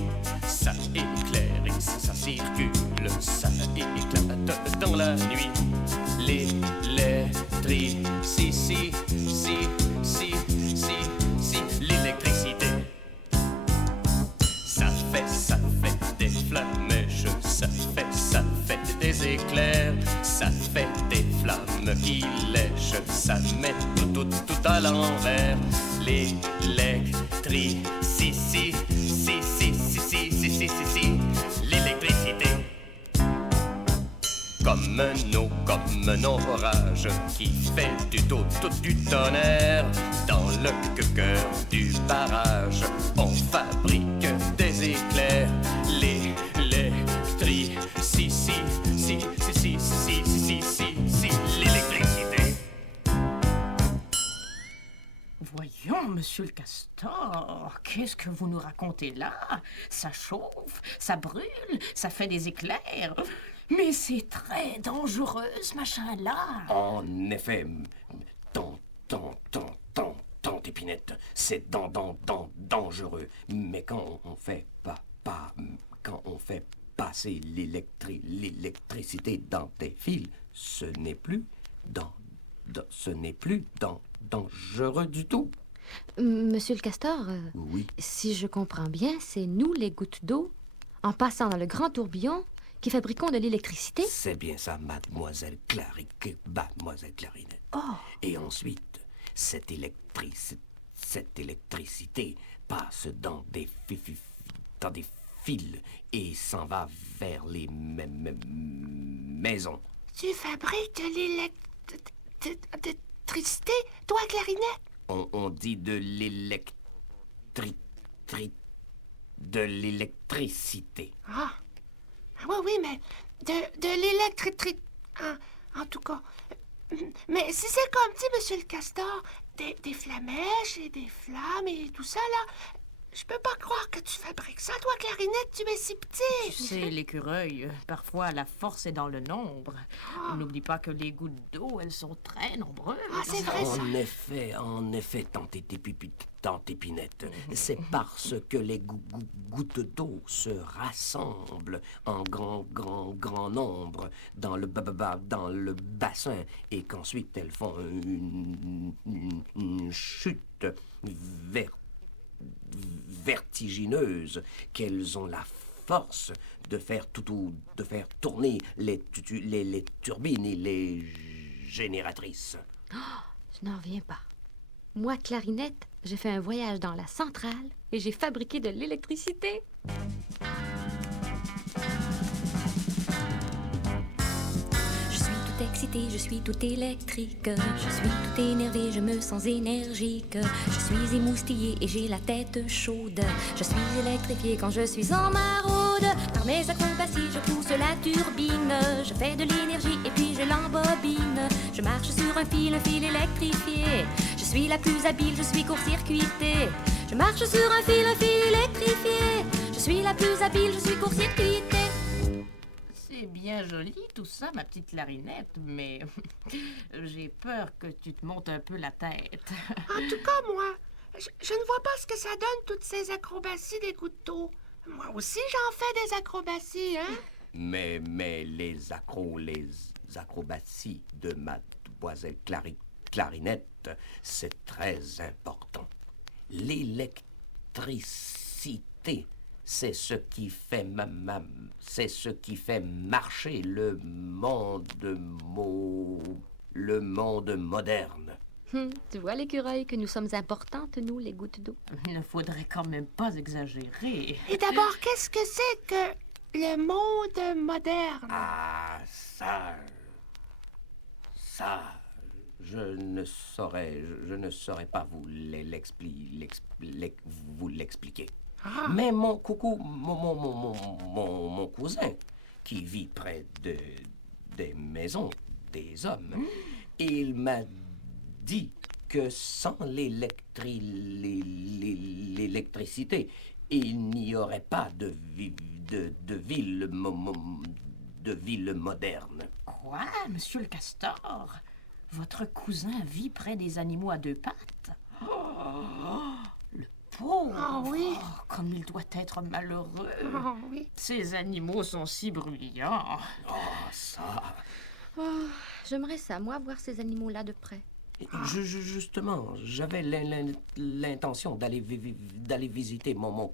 ça éclaire et ça circule, ça éclate dans la nuit. L'électricité. Ça fait des flamèches, ça fait des éclairs, ça fait des flammes qui lèchent, ça met tout à l'envers. L'électricité. Comme un orage qui fait du tonnerre. Dans le cœur du barrage, on fabrique des éclairs. L'électricité. Voyons, monsieur le Castor, qu'est-ce que vous nous racontez là? Ça chauffe, ça brûle, ça fait des éclairs. Mais c'est très dangereux, ce machin-là. En effet, tant, Épinette, c'est dangereux. Mais quand on fait quand on fait passer l'électricité dans des fils, ce n'est plus dangereux du tout. Monsieur le castor, Oui. si je comprends bien, c'est nous, les gouttes d'eau, en passant dans le grand tourbillon, qui fabriquons de l'électricité? C'est bien ça, mademoiselle Clarinette. Oh! Et ensuite, cette électricité passe dans des fil et s'en va vers les maisons. Tu fabriques de l'électricité, toi, Clarinette? On dit de l'électricité. Ah, oui, mais de l'électricité, en tout cas. Mais si c'est comme dit Monsieur le Castor, des flamèches et des flammes et tout ça, là, je peux pas croire que tu fabriques ça, toi, Clarinette, tu es si petit. Tu sais, l'écureuil, parfois la force est dans le nombre. N'oublie pas que les gouttes d'eau, elles sont très nombreuses. Ah, c'est vrai, ça. En effet, tante Épinette, c'est parce que les gouttes d'eau se rassemblent en grand nombre dans le bassin et qu'ensuite elles font une chute vertigineuse, qu'elles ont la force de faire tourner les turbines et les génératrices. Je n'en reviens pas. Moi, Clarinette, j'ai fait un voyage dans la centrale et j'ai fabriqué de l'électricité. Je suis tout excitée, je suis tout électrique. Je suis tout énervée, je me sens énergique. Je suis émoustillée et j'ai la tête chaude. Je suis électrifiée quand je suis en maraude. Par mes acrobaties, je pousse la turbine. Je fais de l'énergie et puis je l'embobine. Je marche sur un fil électrifié. Je suis la plus habile, je suis court-circuitée. Je marche sur un fil électrifié. Je suis la plus habile, je suis court-circuitée. C'est bien joli tout ça, ma petite Clarinette, mais j'ai peur que tu te montes un peu la tête. En tout cas, moi, je ne vois pas ce que ça donne, toutes ces acrobaties des gouttes d'eau. Moi aussi, j'en fais des acrobaties, hein? Mais les acrobaties de mademoiselle Clarinette, c'est très important. L'électricité, c'est ce qui fait marcher le monde moderne. Tu vois, l'écureuil, que nous sommes importantes, nous, les gouttes d'eau. Il ne faudrait quand même pas exagérer. Et d'abord, qu'est-ce que c'est que le monde moderne? Ah, ça, je ne saurais pas vous l'expliquer. Ah. Mais mon cousin, qui vit près des maisons des hommes, il m'a dit que sans l'électricité, il n'y aurait pas de ville moderne. Quoi, monsieur le Castor? Votre cousin vit près des animaux à deux pattes? Oh, le pauvre! Ah oui. Oh, comme il doit être malheureux! Oh, oui. Ces animaux sont si bruyants! Ah, ça... Oh, j'aimerais ça, moi, voir ces animaux-là de près. Justement, j'avais l'intention d'aller visiter mon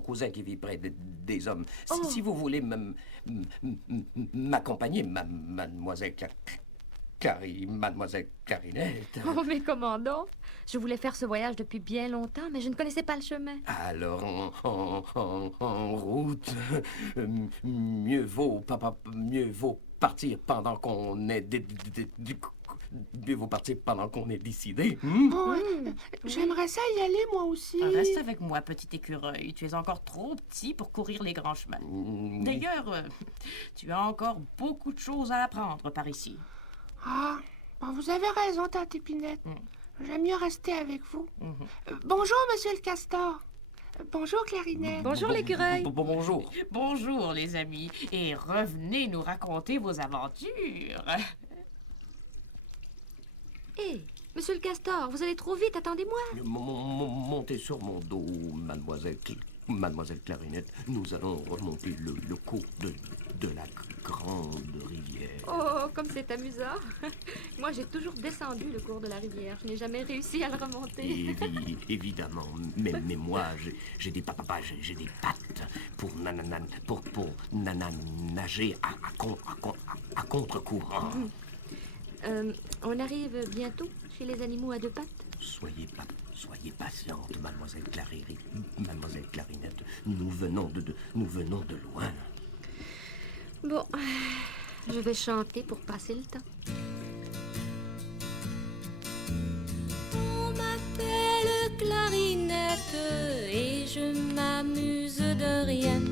cousin qui vit près des hommes. Si vous voulez m'accompagner, mademoiselle Clarinette. Oh, mais commandant, je voulais faire ce voyage depuis bien longtemps, mais je ne connaissais pas le chemin. Alors, en route, mieux vaut partir pendant qu'on est mieux vaut partir pendant qu'on est décidé. Bon, j'aimerais ça y aller, moi aussi. Reste avec moi, petit écureuil. Tu es encore trop petit pour courir les grands chemins. D'ailleurs, tu as encore beaucoup de choses à apprendre par ici. Ah, bon, vous avez raison, tante Épinette. J'aime mieux rester avec vous. Bonjour, monsieur le Castor. Bonjour, Clarinette. Bonjour, l'écureuil. Bonjour. Bonjour, les amis, et revenez nous raconter vos aventures. Hé, monsieur le Castor, vous allez trop vite, attendez-moi. Montez sur mon dos, mademoiselle Clarinette. Nous allons remonter le cours de la grande rivière. Oh, comme c'est amusant. Moi, j'ai toujours descendu le cours de la rivière. Je n'ai jamais réussi à le remonter. Évidemment, mais moi, j'ai des pattes pour nager à contre-courant. On arrive bientôt chez les animaux à deux pattes. Soyez Soyez patiente, mademoiselle Mademoiselle Clarinette. Nous venons de loin. Bon, je vais chanter pour passer le temps. On m'appelle Clarinette et je m'amuse de rien.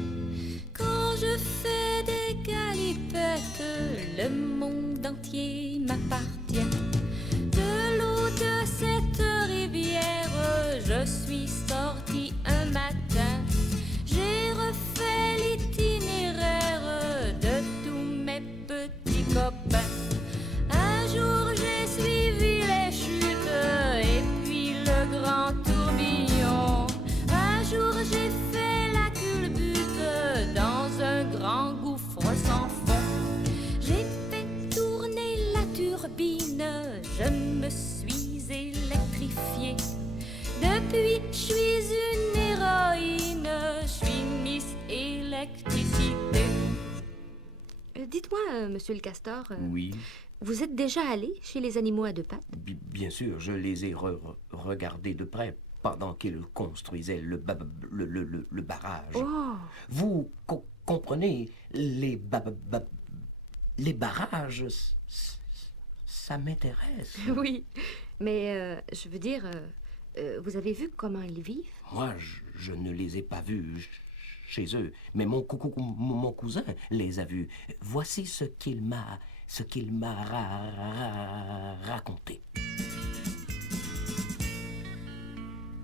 Quand je fais des galipettes, le monde entier m'appartient. De l'eau de cette rivière, je suis sortie un matin. J'ai refait l'itinéraire de tous mes petits copains. Un jour j'ai suivi les chutes et puis le grand tourbillon. Un jour j'ai fait la culbute dans un grand gouffre sans fond. J'ai fait tourner la turbine, je me suis électrifiée. Depuis, je suis une héroïne, je suis Miss Électricité. Dites-moi, monsieur le castor, Oui, vous êtes déjà allé chez les animaux à deux pattes? bien sûr, je les ai regardés de près pendant qu'ils construisaient le barrage. Oh, Vous comprenez, les barrages, ça m'intéresse. oui. Mais je veux dire, vous avez vu comment ils vivent? Moi, je ne les ai pas vus chez eux, mais mon cousin les a vus. Voici ce qu'il m'a raconté.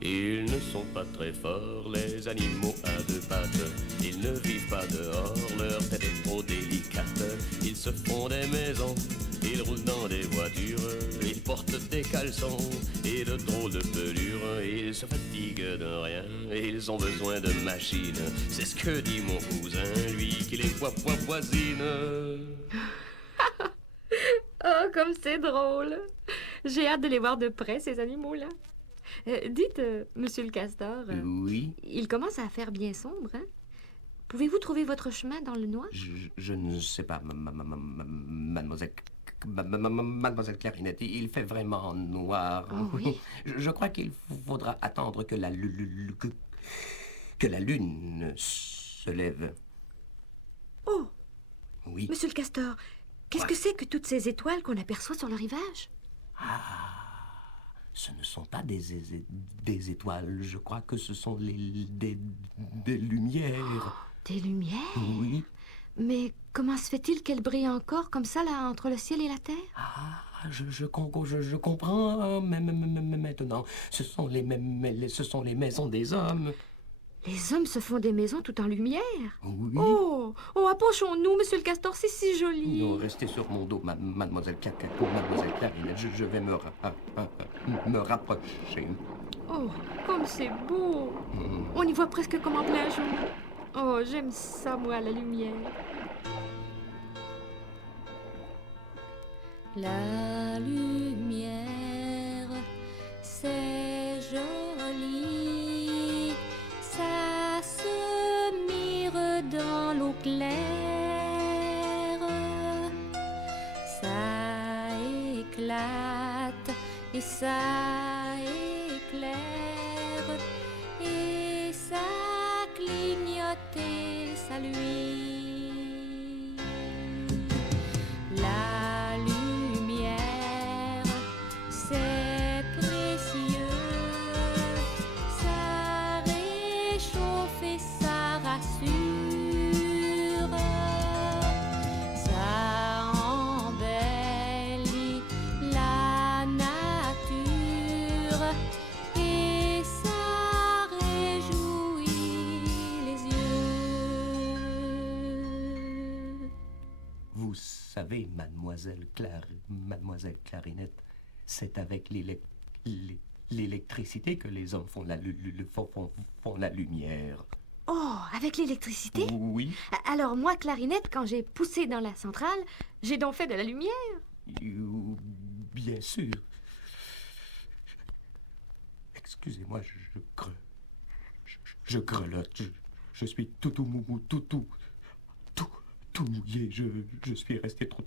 Ils ne sont pas très forts, les animaux à deux pattes. Ils ne vivent pas dehors, leur tête est trop délicate. Ils se font des maisons, ils roulent dans des voitures. Ils portent des caleçons et de drôles de pelures. Ils se fatiguent de rien, ils ont besoin de machines. C'est ce que dit mon cousin, lui qui les voisine. Oh, comme c'est drôle! J'ai hâte de les voir de près, ces animaux-là. Dites, monsieur le castor, Oui, il commence à faire bien sombre, hein? Pouvez-vous trouver votre chemin dans le noir? je ne sais pas, mademoiselle... Mademoiselle Clarinette, il fait vraiment noir. Oh oui. Je crois qu'il faudra attendre que la lune se lève. Oh, Oui. monsieur le castor, qu'est-ce que c'est que toutes ces étoiles qu'on aperçoit sur le rivage? Ce ne sont pas des étoiles. Je crois que ce sont des lumières. Des lumières? Oui. Mais comment se fait-il qu'elles brillent encore comme ça, là, entre le ciel et la terre? Je comprends maintenant. Ce sont les maisons des hommes. Les hommes se font des maisons tout en lumière. Oui. Oh, approchons-nous, monsieur le castor, c'est si joli. Non, restez sur mon dos, mademoiselle Clarinette. Je vais me rapprocher. Oh, comme c'est beau. On y voit presque comme en plein jour. Oh, j'aime ça, moi, la lumière. La lumière, c'est joli, ça se mire dans l'eau claire, ça éclate et ça éclaire et ça clignote et ça luit. La lumière, c'est précieux, ça réchauffe et ça rassure, ça embellit la nature et ça réjouit les yeux. Vous savez, mademoiselle Clarinette, c'est avec l'électricité que les hommes font font la lumière. Oh, avec l'électricité? Oui. Alors moi, Clarinette, quand j'ai poussé dans la centrale, j'ai donc fait de la lumière. Bien sûr. Excusez-moi, je grelotte. Je suis tout mouillé. Je suis resté trop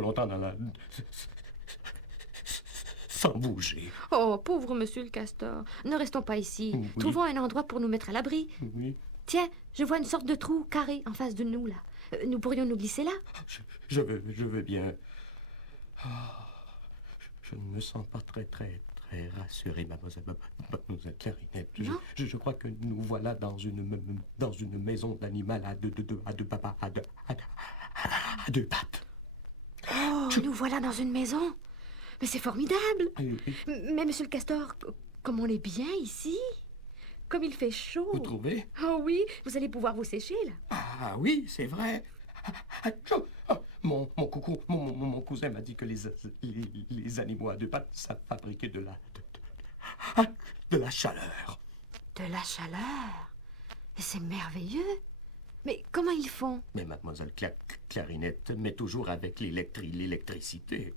longtemps dans la sans bouger. Oh, pauvre monsieur le castor. Ne restons pas ici. Oui. Trouvons un endroit pour nous mettre à l'abri. Oui. Tiens, je vois une sorte de trou carré en face de nous, là. Nous pourrions nous glisser là. Je veux bien. Je ne me sens pas très rassuré, mademoiselle Clarinette. Je crois que nous voilà dans une maison d'animal à deux pattes. Oh, nous voilà dans une maison. Mais c'est formidable. Oui. Mais monsieur le castor, comme on est bien ici. Comme il fait chaud. Vous trouvez? Oh oui, vous allez pouvoir vous sécher, là. Ah oui, c'est vrai. Mon cousin m'a dit que les animaux à deux pattes savent fabriquer de la chaleur. De la chaleur. Et c'est merveilleux. Mais comment ils font? Mais mademoiselle Clarinette met toujours avec l'électricité.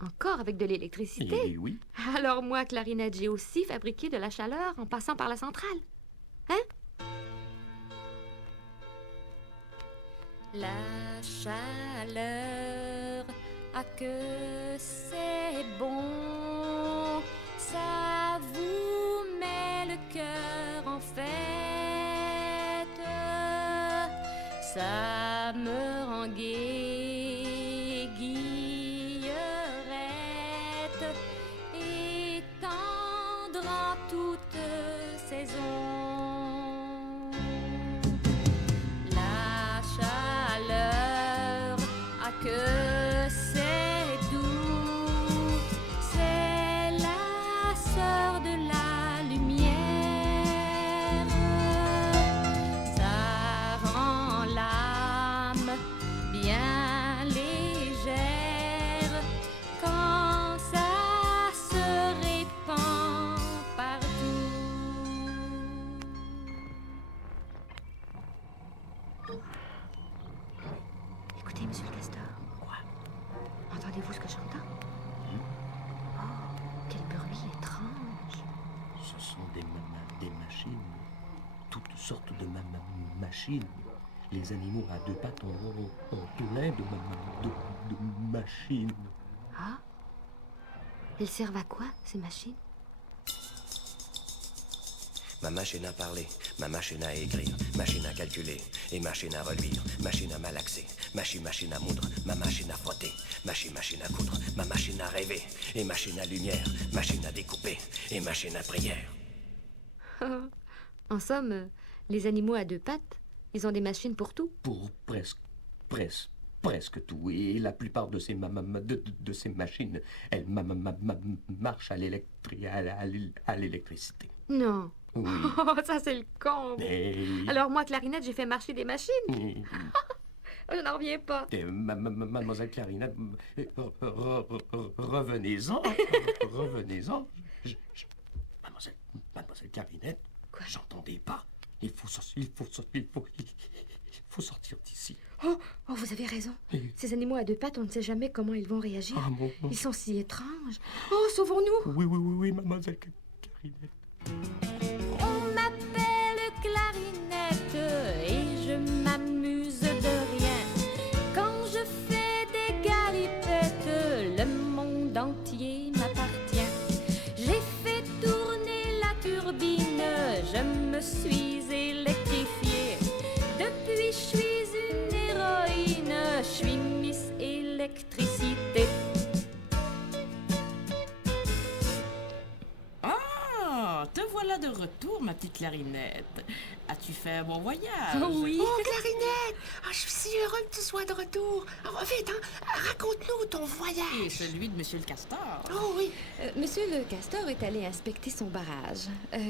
Encore avec de l'électricité? Eh oui. Alors moi, Clarinette, j'ai aussi fabriqué de la chaleur en passant par la centrale. Hein? La chaleur, ah que c'est bon, ça vous met le cœur en fête, ça me rend gai, guillerette, et tendre en toute saison. Que c'est doux, c'est la sœur de la lumière, ça rend l'âme bien légère quand ça se répand partout. Écoutez, monsieur le castor. Entendez-vous ce que j'entends? Oh, quel bruit étrange. Ce sont des machines. Toutes sortes de machines. Les animaux à deux pattes ont plein de machines. Ah? Ils servent à quoi, ces machines? Ma machine à parler, ma machine à écrire, machine à calculer et machine à relire, machine à malaxer, machine à moudre, ma machine à frotter, machine à coudre, ma machine à rêver et machine à lumière, machine à découper et machine à prière. En somme, les animaux à deux pattes, ils ont des machines pour tout. Pour presque tout. Et la plupart de ces machines, elles marchent à l'électricité. Non. Oui. Oh, ça c'est le comble. Et... Alors moi, Clarinette, j'ai fait marcher des machines. Je n'en reviens pas. Mademoiselle Clarinette, revenez-en. Revenez-en. Mademoiselle Clarinette, quoi? J'entendais pas. Il faut sortir d'ici. Oh, vous avez raison. Ces animaux à deux pattes, on ne sait jamais comment ils vont réagir. Ah, bon. Ils sont si étranges. Oh, sauvons-nous. Oui, mademoiselle Clarinette. On m'appelle Clarinette et je m'amuse de rien. Quand je fais des galipettes, le monde entier m'appartient. J'ai fait tourner la turbine, je me suis électrifiée. Depuis, je suis une héroïne, je suis Miss Électricité. Te voilà de retour, ma petite Clarinette. As-tu fait un bon voyage? Oui. Oh, Clarinette! Je suis si heureux que tu sois de retour. Vite, raconte-nous ton Et voyage. celui de Monsieur le Castor. Oh oui. Monsieur le castor est allé inspecter son barrage.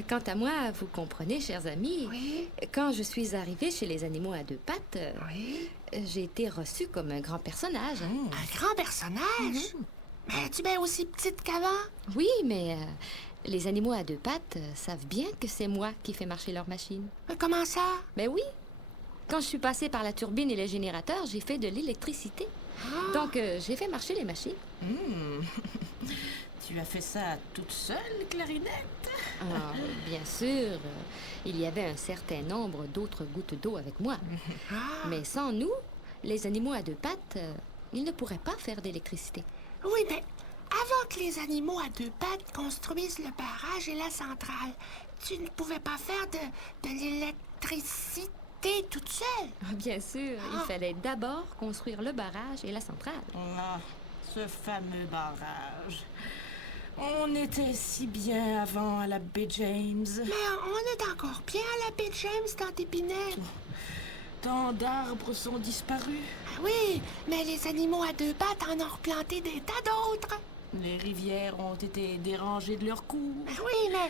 Quant à moi, vous comprenez, chers amis, Oui. quand je suis arrivée chez les animaux à deux pattes, Oui. j'ai été reçue comme un grand personnage. Un grand personnage. Mais tu es aussi petite qu'avant. Oui, mais les animaux à deux pattes savent bien que c'est moi qui fais marcher leur machine. Comment ça? Ben oui. Quand je suis passée par la turbine et le générateur, j'ai fait de l'électricité. Donc, j'ai fait marcher les machines. Tu as fait ça toute seule, Clarinette? Alors, bien sûr, il y avait un certain nombre d'autres gouttes d'eau avec moi. Mais sans nous, les animaux à deux pattes, ils ne pourraient pas faire d'électricité. Oui, mais avant que les animaux à deux pattes construisent le barrage et la centrale, tu ne pouvais pas faire de l'électricité toute seule? Bien sûr, il fallait d'abord construire le barrage et la centrale. Ah, ce fameux barrage. On était si bien avant à la baie James. Mais on est encore bien à la baie James, tante Épinette. Tant d'arbres sont disparus. Ah oui, mais les animaux à deux pattes en ont replanté des tas d'autres. Les rivières ont été dérangées de leur cours. Ah oui, mais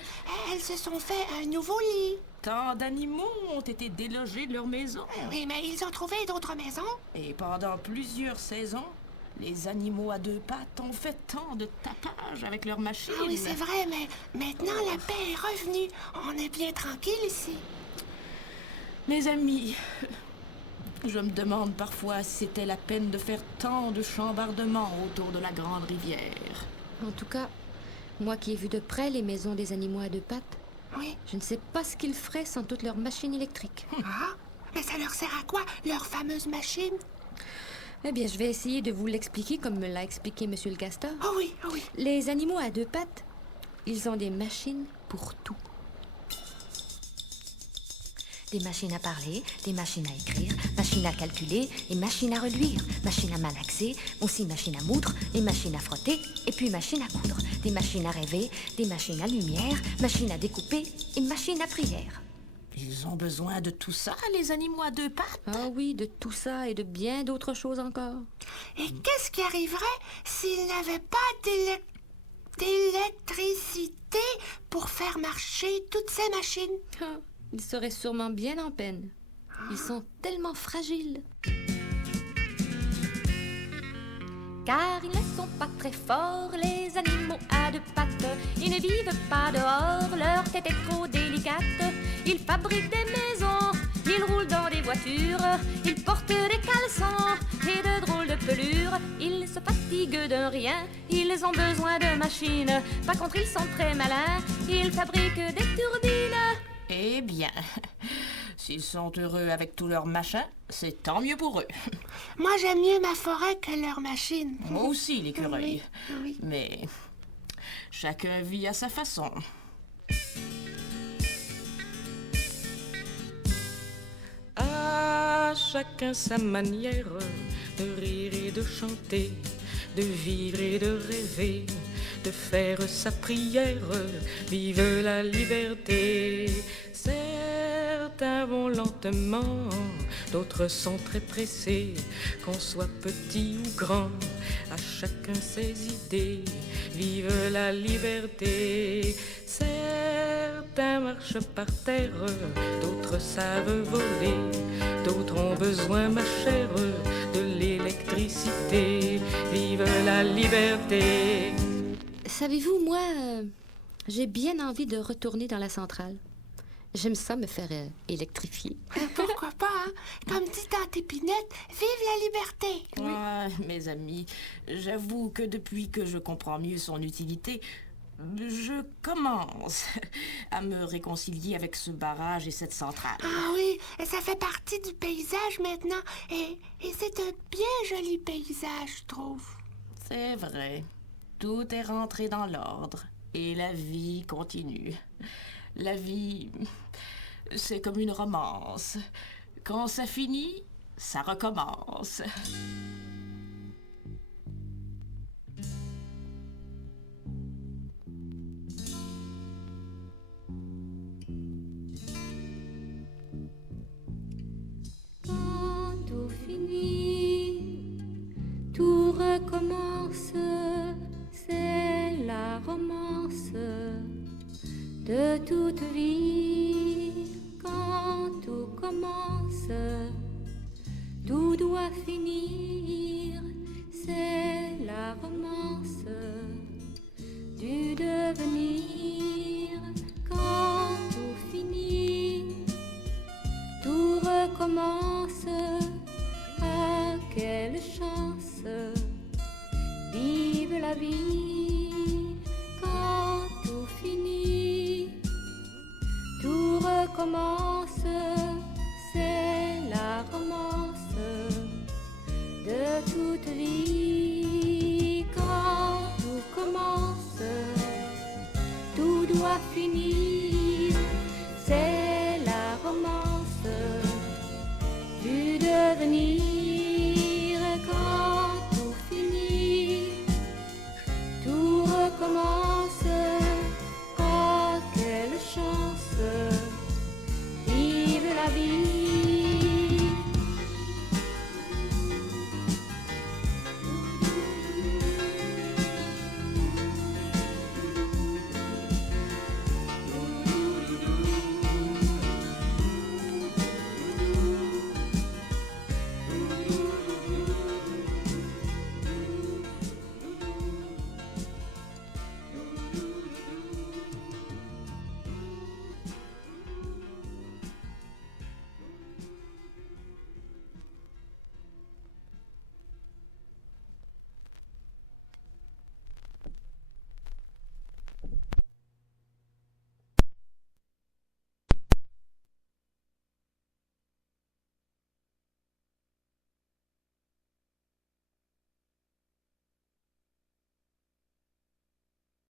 elles se sont fait un nouveau lit. Tant d'animaux ont été délogés de leur maison. Ah oui, mais ils ont trouvé d'autres maisons. Et pendant plusieurs saisons, les animaux à deux pattes ont fait tant de tapage avec leurs machines. Ah oui, c'est vrai, mais maintenant la paix est revenue. On est bien tranquille ici. Mes amis, je me demande parfois si c'était la peine de faire tant de chambardements autour de la grande rivière. En tout cas, moi qui ai vu de près les maisons des animaux à deux pattes, Oui. je ne sais pas ce qu'ils feraient sans toutes leurs machines électriques. Ah, mais ça leur sert à quoi, leur fameuse machine? Eh bien, je vais essayer de vous l'expliquer comme me l'a expliqué Monsieur le Castor. Oh oui, oh oui. Les animaux à deux pattes, ils ont des machines pour tout. Des machines à parler, des machines à écrire, machines à calculer et machines à reluire, machines à malaxer, aussi machines à moudre et machines à frotter et puis machines à coudre, des machines à rêver, des machines à lumière, machines à découper et machines à prière. Ils ont besoin de tout ça, les animaux à deux pattes? Ah oui, de tout ça et de bien d'autres choses encore. Et qu'est-ce qui arriverait s'ils n'avaient pas d'électricité pour faire marcher toutes ces machines? Ah, ils seraient sûrement bien en peine. Ils sont tellement fragiles. Car ils ne sont pas très forts, les animaux à deux pattes. Ils ne vivent pas dehors, leur tête est trop délicate. Ils fabriquent des maisons, ils roulent dans des voitures. Ils portent des caleçons et de drôles de pelures. Ils se fatiguent de rien, ils ont besoin de machines. Par contre, ils sont très malins, ils fabriquent des turbines. Eh bien, s'ils sont heureux avec tous leurs machins, c'est tant mieux pour eux. Moi, j'aime mieux ma forêt que leur machine. Moi aussi, l'écureuil. Oui, oui. Mais chacun vit à sa façon. À chacun sa manière de rire et de chanter, de vivre et de rêver, de faire sa prière. Vive la liberté. Certains vont lentement, d'autres sont très pressés. Qu'on soit petit ou grand, à chacun ses idées. Vive la liberté. Certains marchent par terre, d'autres savent voler, d'autres ont besoin, ma chère, de l'électricité. Vive la liberté. Savez-vous, moi, j'ai bien envie de retourner dans la centrale. J'aime ça me faire électrifier. Pourquoi pas, hein? Comme dit tante Épinette, vive la liberté. Ah, mes amis, j'avoue que depuis que je comprends mieux son utilité, je commence à me réconcilier avec ce barrage et cette centrale. Ah oui, et ça fait partie du paysage maintenant. Et c'est un bien joli paysage, je trouve. C'est vrai. Tout est rentré dans l'ordre et la vie continue. La vie, c'est comme une romance. Quand ça finit, ça recommence. Quand tout finit, tout recommence. C'est la romance de toute vie. Quand tout commence, tout doit finir. C'est la romance du devenir. Quand tout finit, tout recommence. Ah, quelle chance! Vive la vie. Quand tout finit, tout recommence. C'est la romance de toute vie. Quand tout fini.